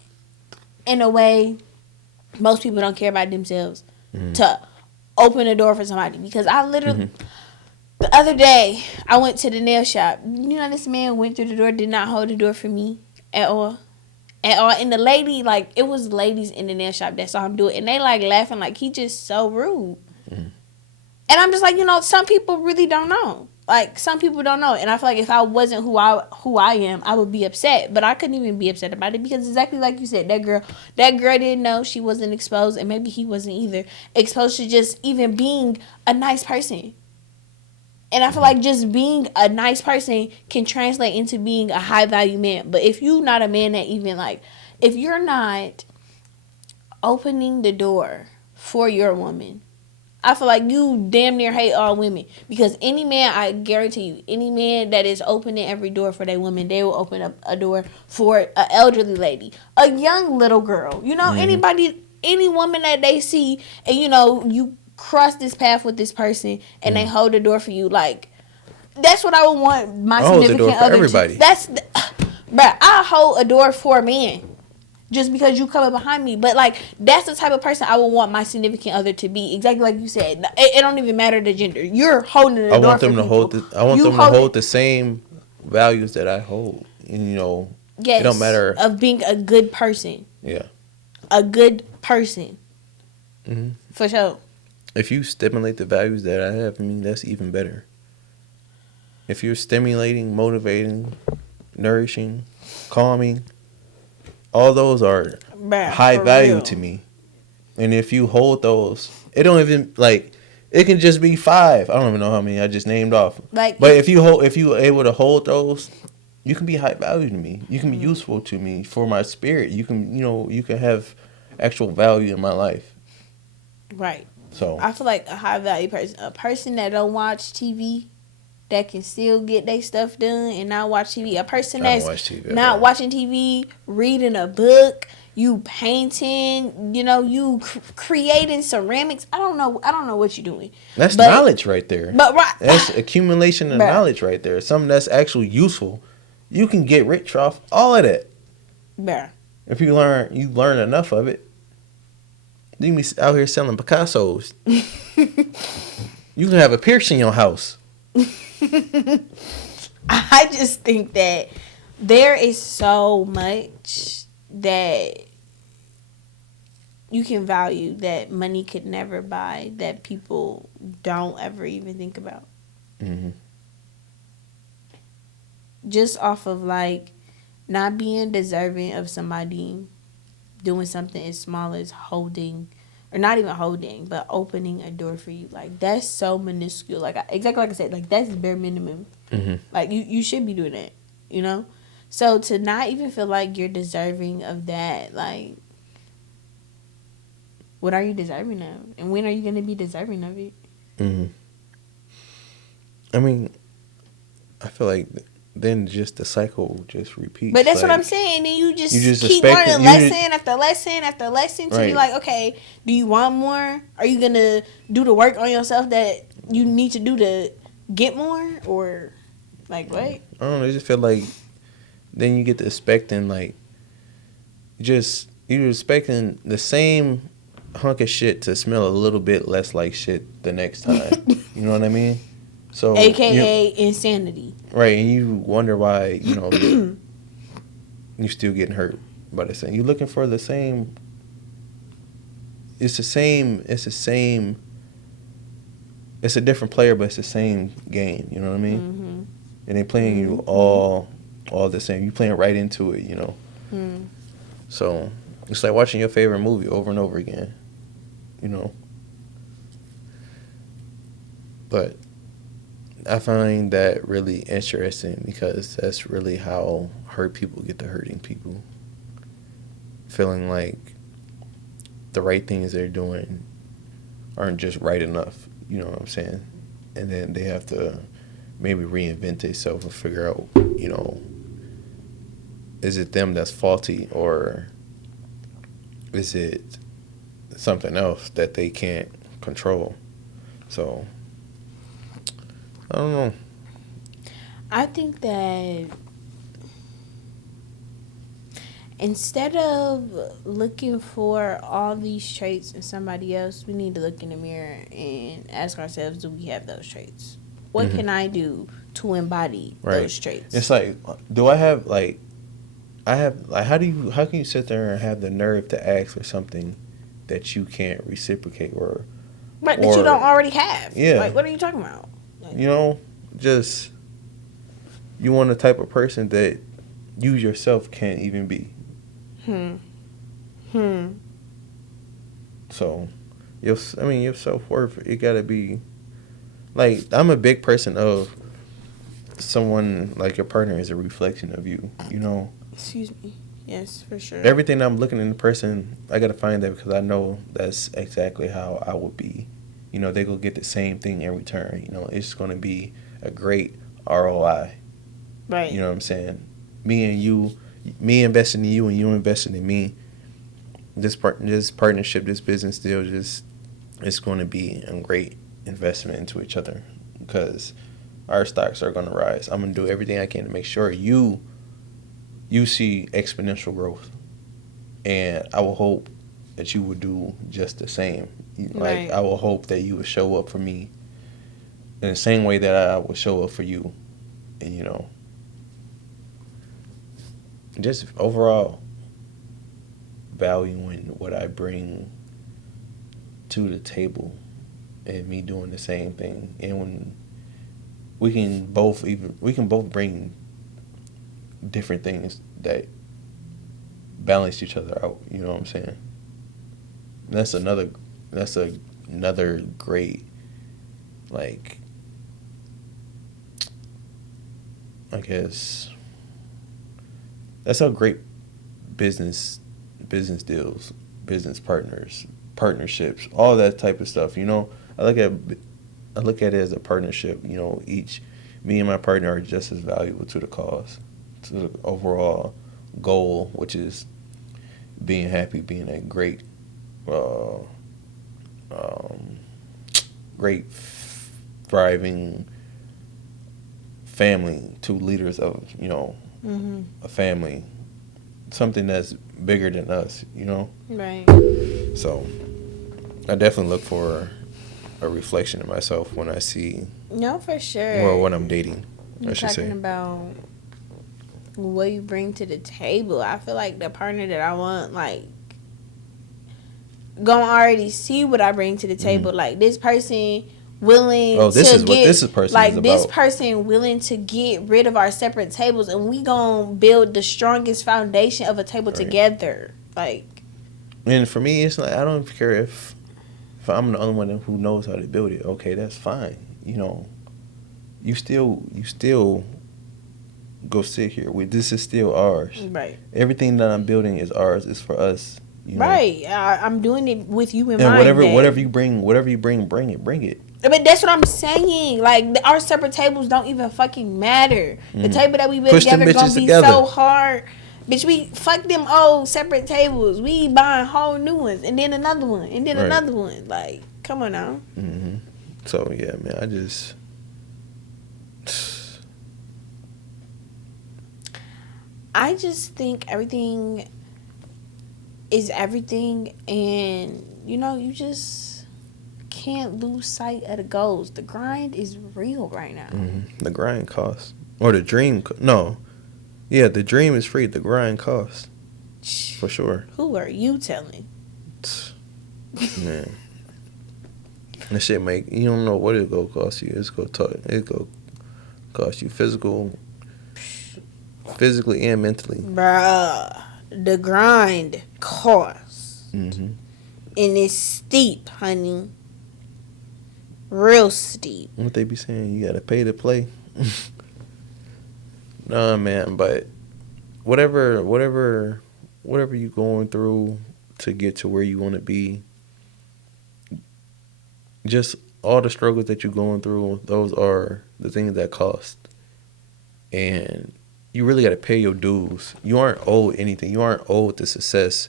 in a way most people don't care about themselves, to open a door for somebody. Because I literally, the other day, I went to the nail shop. This man went through the door, did not hold the door for me at all. And the lady, like, it was ladies in the nail shop that saw him do it, and they like laughing like he just so rude. And I'm just like, some people really don't know. Like, some people don't know. And I feel like if I wasn't who I am, I would be upset. But I couldn't even be upset about it, because exactly like you said, that girl didn't know, she wasn't exposed, and maybe he wasn't either exposed to just even being a nice person. And I feel like just being a nice person can translate into being a high value man. But if you're not a man that even, like, if you're not opening the door for your woman, I feel like you damn near hate all women. Because any man, I guarantee you, any man that is opening every door for their woman, they will open up a door for an elderly lady, a young little girl. Anybody, any woman that they see, and you cross this path with this person, and they hold the door for you. Like, that's what I would want my significant other everybody. Bruh, I hold a door for a man. Just because you coming behind me. But, like, that's the type of person I would want my significant other to be. Exactly like you said. It don't even matter the gender. You're holding the door for people. I want them to hold the same values that I hold. Yes, it don't matter. Of being a good person. Yeah. A good person. Mm-hmm. For sure. If you stimulate the values that I have, that's even better. If you're stimulating, motivating, nourishing, calming, all those are high value to me. And if you hold those, it don't even, like, it can just be 5. I don't even know how many I just named off. Like, but if you able to hold those, you can be high value to me. You can be useful to me for my spirit. You can, you can have actual value in my life. Right. So I feel like a high value person, a person that don't watch TV, that can still get their stuff done and not watch TV. A person I don't that's watch TV at not all. watching TV, reading a book, you painting, you creating ceramics. I don't know what you're doing. That's But- knowledge right there. But right, That's accumulation of Bruh. knowledge right there. Something that's actually useful. You can get rich off all of that bruh. if you learn enough of it. You can be out here selling Picassos. You can have a piercing in your house. I just think that there is so much that you can value that money could never buy that people don't ever even think about. Mm-hmm. Just off of like not being deserving of somebody doing something as small as holding, or not even holding, but opening a door for you. Like that's so minuscule. Like exactly like I said, like that's bare minimum. Mm-hmm. Like you should be doing that, So to not even feel like you're deserving of that, like what are you deserving of? And when are you gonna be deserving of it? Mm-hmm. I mean, I feel like then just the cycle just repeats. But that's what like, I'm saying. Then you just keep expect learning lesson after lesson after lesson to be Right. like, okay, do you want more? Are you gonna do the work on yourself that you need to do to get more? Or like what? I don't know. I just feel like then you get to expecting like you're expecting the same hunk of shit to smell a little bit less like shit the next time. You know what I mean? So AKA insanity. right, and you wonder why you still getting hurt by the same. You're looking for the same. It's the same. It's the same. It's a different player, but it's the same game. You know what I mean? Mm-hmm. And they playing you all the same. You playing right into it. Mm. So it's like watching your favorite movie over and over again. But I find that really interesting because that's really how hurt people get to hurting people. Feeling like the right things they're doing aren't just right enough. You know what I'm saying? And then they have to maybe reinvent themselves and figure out, is it them that's faulty or is it something else that they can't control? So I don't know. I think that instead of looking for all these traits in somebody else, we need to look in the mirror and ask ourselves, do we have those traits? What can I do to embody those traits? It's like, do I have how can you sit there and have the nerve to ask for something that you can't reciprocate or that you don't already have? Yeah. Like, what are you talking about? Just you want the type of person that you yourself can't even be. So, your self-worth, it gotta be like, I'm a big person of someone like your partner is a reflection of you. Excuse me. Yes, for sure. Everything I'm looking in the person, I gotta find that because I know that's exactly how I would be. They go get the same thing in return. It's gonna be a great ROI. Right. You know what I'm saying? Me investing in you and you investing in me. This partnership, this business deal, it's going to be a great investment into each other because our stocks are going to rise. I'm going to do everything I can to make sure you see exponential growth, and I will hope that you would do just the same. Right. I will hope that you would show up for me in the same way that I would show up for you, and just overall valuing what I bring to the table and me doing the same thing. And when we can both bring different things that balance each other out, you know what I'm saying? That's another great, like, I guess that's a great business deals, business partnerships, all that type of stuff. I look at it as a partnership. me and my partner are just as valuable to the cause, to the overall goal, which is being happy, being a great, uh, um, great, thriving family, two leaders of, a family, something that's bigger than us, Right. So I definitely look for a reflection of myself when I see, No, for sure. or when I'm dating, You're I should talking say. about what you bring to the table. I feel like the partner that I want, like, gonna already see what I bring to the table. Like, this person willing Oh, this to is what get, this is person like, is this about. person willing to get rid of our separate tables, and we gonna build the strongest foundation of a table Right. together. Like, And for me, it's like I don't care if I'm the only one who knows how to build it. Okay, that's fine. You still go sit here. This is still ours. right. Everything that I'm building is ours. It's for us. Right. I'm doing it with you in And mind. whatever you bring, bring it. But that's what I'm saying. Like, our separate tables don't even fucking matter. The table that we build Push them together gonna bitches be together. so hard. Bitch, we fuck them old separate tables. We buying whole new ones, and then another one, and then Right. another one. Like, come on now. So yeah, man, I just think everything is everything, and you just can't lose sight of the goals. The grind is real right now. the grind costs, or the dream. No, yeah, the dream is free. The grind costs, for sure. Who are you telling? Man, that shit you don't know what it go cost you. It's go cost you physically and mentally. Bruh, the grind costs. Mm-hmm. And it's steep, honey. Real steep. What they be saying? You gotta pay to play. Nah, man, but whatever you going through to get to where you want to be, just all the struggles that you're going through, those are the things that cost. And you really got to pay your dues. You aren't owed anything. You aren't owed the success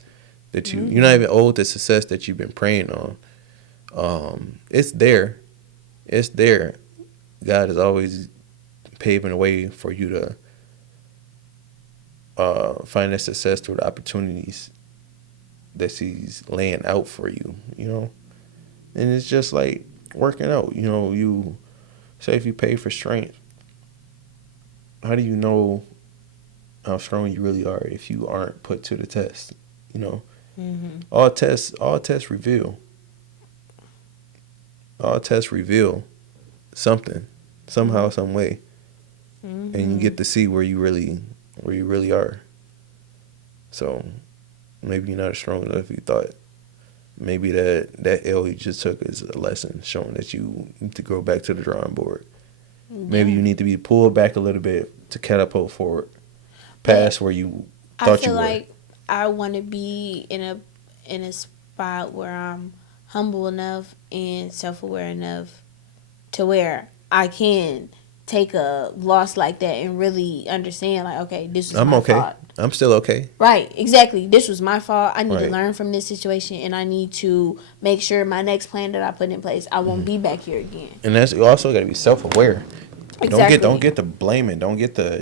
that you're not even owed the success that you've been praying on. It's there. It's there. God is always paving a way for you to find that success through the opportunities that He's laying out for you, And it's just like working out, you say if you pay for strength, how do you know how strong you really are if you aren't put to the test? All tests reveal something, somehow, some way, and you get to see where you really are. So maybe you're not as strong enough as you thought. Maybe that L you just took is a lesson showing that you need to go back to the drawing board. Maybe you need to be pulled back a little bit to catapult forward past where you thought you were. I feel like I want to be in a spot where I'm humble enough and self-aware enough to where I can take a loss like that and really understand, like, okay, this was my fault. I'm still okay. Right, exactly. This was my fault. I need to Right. learn from this situation, and I need to make sure my next plan that I put in place, I won't be back here again. And that's, you also got to be self-aware. Exactly. Don't get the blaming. Don't get the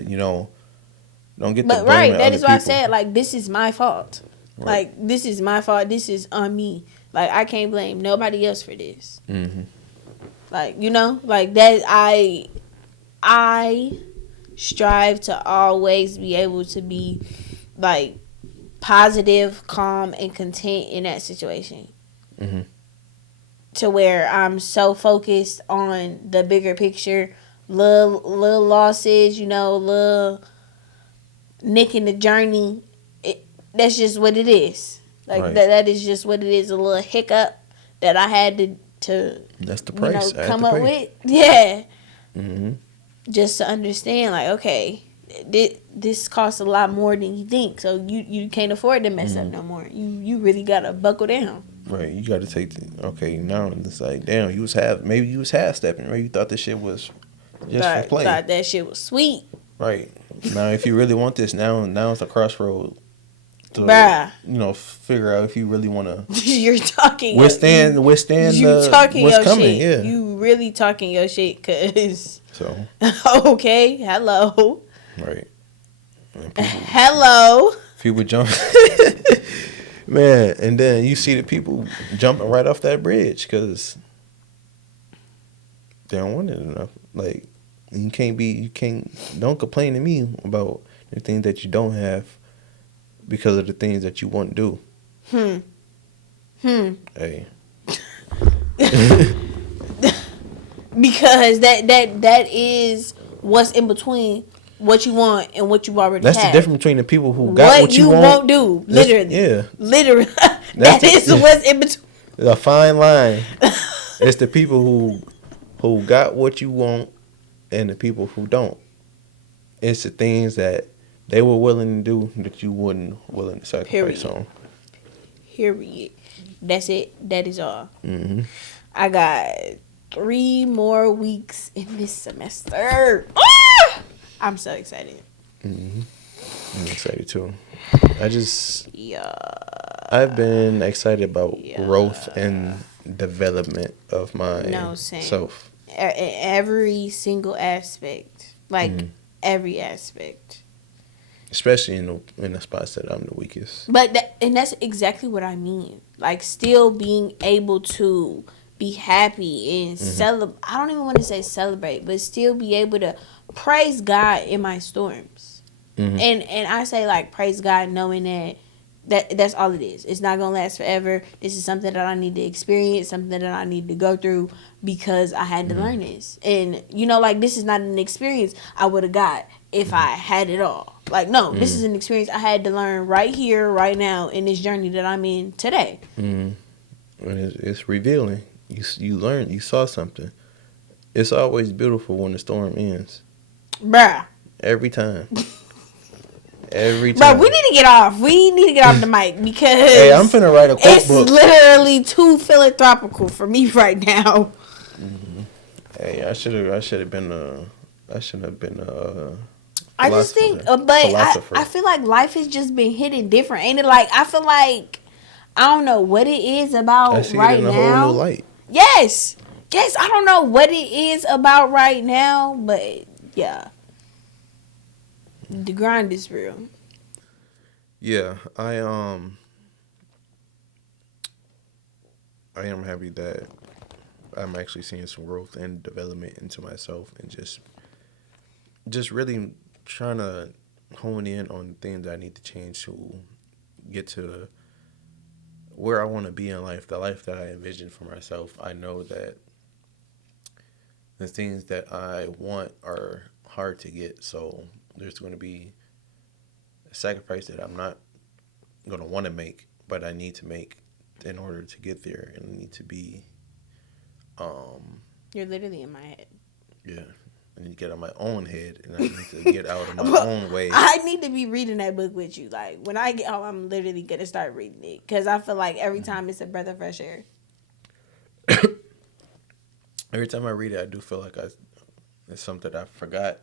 don't get the But blaming right, that other is why I people. said, like, this is my fault. Right. Like, this is my fault. This is on me. Like, I can't blame nobody else for this. Mm-hmm. Like, like that. I strive to always be able to be, like, positive, calm, and content in that situation. Mm-hmm. To where I'm so focused on the bigger picture, little losses, little nick in the journey. That's just what it is. Like, Right. that is just what it is. A little hiccup that I had to That's the price. I have come to up pay. with. Yeah. Mm-hmm. Just to understand, like, okay, this costs a lot more than you think. So you can't afford to mess up no more. You really gotta buckle down. Right, you got to take okay. Now it's like, damn, maybe you was half stepping, right? You thought this shit was just for play. Thought that shit was sweet. Right. Now, if you really want this, now it's a crossroad to Bruh. figure out if you really want to You're talking withstand you what's your coming. Shit. Yeah. You really talking your shit, cause So. okay, hello. Right. Hello. People jump. Man, and then you see the people jumping right off that bridge because they don't want it enough. Like, don't complain to me about the things that you don't have because of the things that you want to do. Hey. Because that is what's in between what you want and what you already That's have. the difference between the people who got what you want. won't do. Literally. Yeah. Literally. What's in between. A fine line. It's the people who got what you want and the people who don't. It's the things that they were willing to do that you wasn't willing to sacrifice on. Period. That's it. That is all. Mm-hmm. I got 3 more weeks in this semester. Ah! I'm so excited. Mm-hmm. I'm excited too. Yeah. I've been excited about growth and development of myself. Every single aspect. Like, every aspect. Especially in the spots that I'm the weakest. But that's exactly what I mean. Like, still being able to be happy and celebrate. I don't even want to say celebrate, but still be able to praise God in my storms. And I say, like, praise God knowing that's all it is. It's not going to last forever. This is something that I need to experience, something that I need to go through because I had to learn this. And, like, this is not an experience I would have got if I had it all. Like, no, this is an experience I had to learn right here, right now, in this journey that I'm in today. And it's revealing. You learned, you saw something. It's always beautiful when the storm ends. Bruh. Every time. Every time. Bro, we need to get off. We need to get off the mic because hey, I'm finna write a quote book. It's literally too philanthropical for me right now. Hey, I should have been I just think, but I feel like life has just been hitting different, ain't it? Like I feel like I don't know what it is about I see right it in a now. whole new light. Yes, I don't know what it is about right now, but yeah. The grind is real. Yeah, I am happy that I'm actually seeing some growth and development into myself and just really trying to hone in on things that I need to change to get to where I want to be in life, the life that I envision for myself. I know that the things that I want are hard to get, so there's going to be a sacrifice that I'm not going to want to make, but I need to make in order to get there, and I need to be You're literally in my head. Yeah. I need to get out of my own head, and I need to get out of my own way. I need to be reading that book with you. Like, when I get home, I'm literally going to start reading it. Because I feel like every time it's a breath of fresh air. Every time I read it, I do feel like it's something I forgot.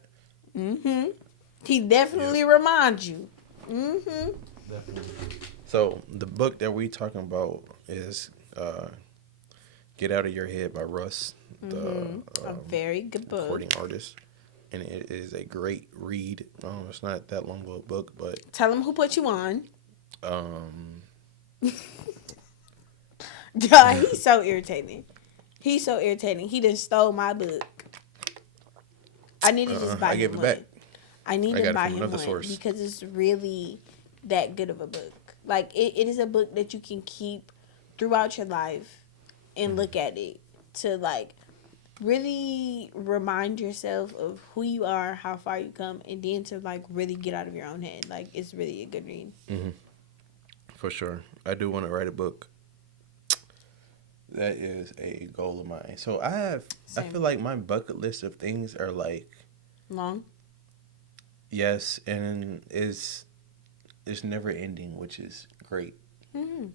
He definitely reminds you. Definitely. So, the book that we talking about is Get Out of Your Head by Russ. A very good book. Recording artist. And it is a great read. It's not that long of a book, but... Tell him who put you on. God, he's so irritating. He just stole my book. I need to just buy him one. I gave it back. I need to buy him one because it's really that good of a book. Like, it is a book that you can keep throughout your life and look at it to, like, really remind yourself of who you are, how far you come, and then to, like, really get out of your own head. Like, it's really a good read. For sure. I do want to write a book. That is a goal of mine. So I feel like my bucket list of things are, like... Long? Yes, and it's never ending, which is great. And...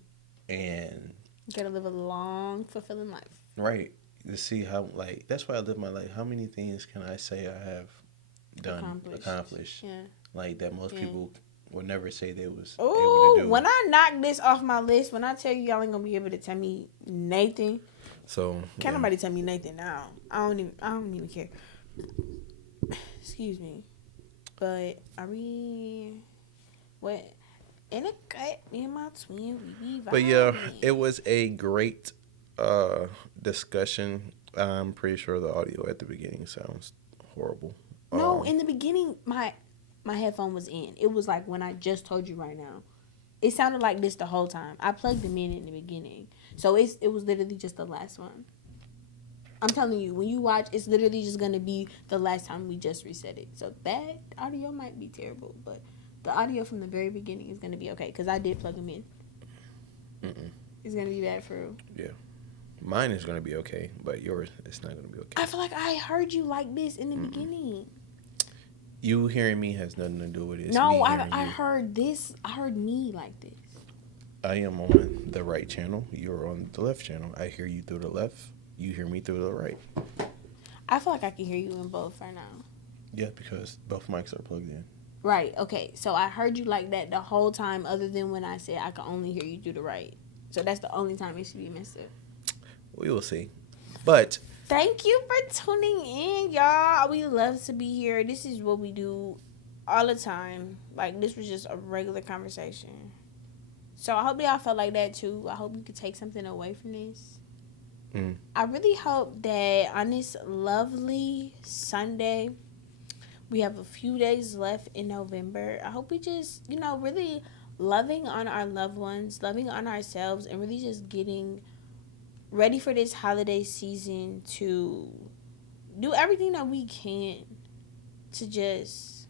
You gotta live a long, fulfilling life. Right. to see how, like, that's why I live my life. How many things can I say I have accomplished? Yeah. Like that most Yeah. people would never say they was able Oh, to do. when I knock this off my list, when I tell you y'all ain't gonna be able to tell me Nathan, So can't nobody tell me Nathan now. I don't even care. Excuse me. But are we what in a cut, me and my twin, we be vibing. But yeah, it was a great discussion. I'm pretty sure the audio at the beginning sounds horrible. No, in the beginning my headphone was in. It was like when I just told you right now. It sounded like this the whole time. I plugged them in the beginning. So it was literally just the last one. I'm telling you, when you watch, it's literally just going to be the last time we just reset it. So that audio might be terrible, but the audio from the very beginning is going to be okay because I did plug them in. It's going to be bad for real. Yeah. Mine is going to be okay, but yours, it's not going to be okay. I feel like I heard you like this in the beginning. You hearing me has nothing to do with it. It's No, me I you. heard this. I heard me like this. I am on the right channel. You're on the left channel. I hear you through the left. You hear me through the right. I feel like I can hear you in both right now. Yeah, because both mics are plugged in. Right, okay. So I heard you like that the whole time other than when I said I could only hear you through the right. So that's the only time it should be messed up. We will see. But thank you for tuning in, y'all. We love to be here. This is what we do all the time. Like, this was just a regular conversation. So I hope y'all felt like that too. I hope you could take something away from this. I really hope that on this lovely Sunday, we have a few days left in November. I hope we just, really loving on our loved ones, loving on ourselves, and really just getting ready for this holiday season to do everything that we can to just,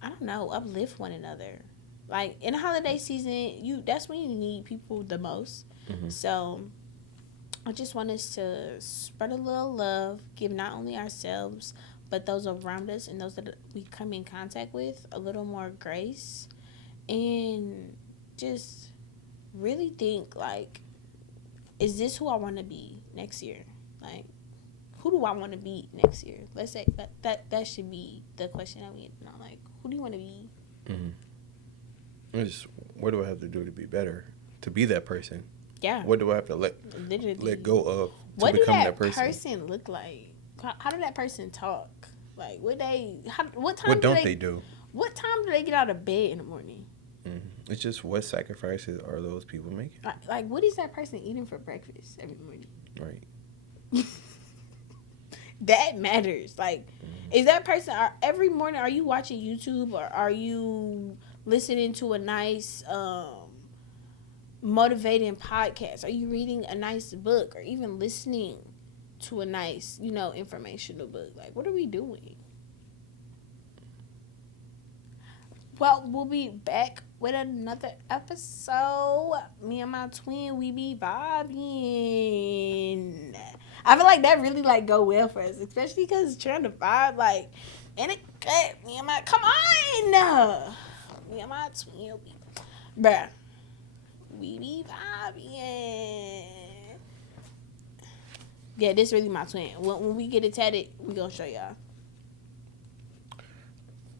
I don't know, uplift one another. Like, in the holiday season, that's when you need people the most. So I just want us to spread a little love, give not only ourselves, but those around us and those that we come in contact with a little more grace, and just really think, like, is this who I want to be next year? Like, who do I want to be next year? Let's say that should be the question that we know. Like, who do you want to be? What do I have to do to be better? To be that person? Yeah. What do I have to let go of to what become do that person look like? How did that person talk? Like, what time? What don't they do? What time do they get out of bed in the morning? It's just what sacrifices are those people making? Like, what is that person eating for breakfast every morning? Right. That matters. Like, is that person every morning? Are you watching YouTube or are you listening to a nice motivating podcast? Are you reading a nice book or even listening to a nice, informational book? Like, what are we doing? Well, we'll be back with another episode. Me and my twin, we be vibing. I feel like that really, like, go well for us, especially because trying to vibe, like, and it cut me and my, come on! Me and my twin, bruh, we be vibing. Yeah, this really my twin. When we get it tatted, we gonna show y'all.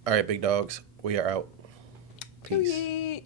All right, big dogs. We are out. Peace. Period.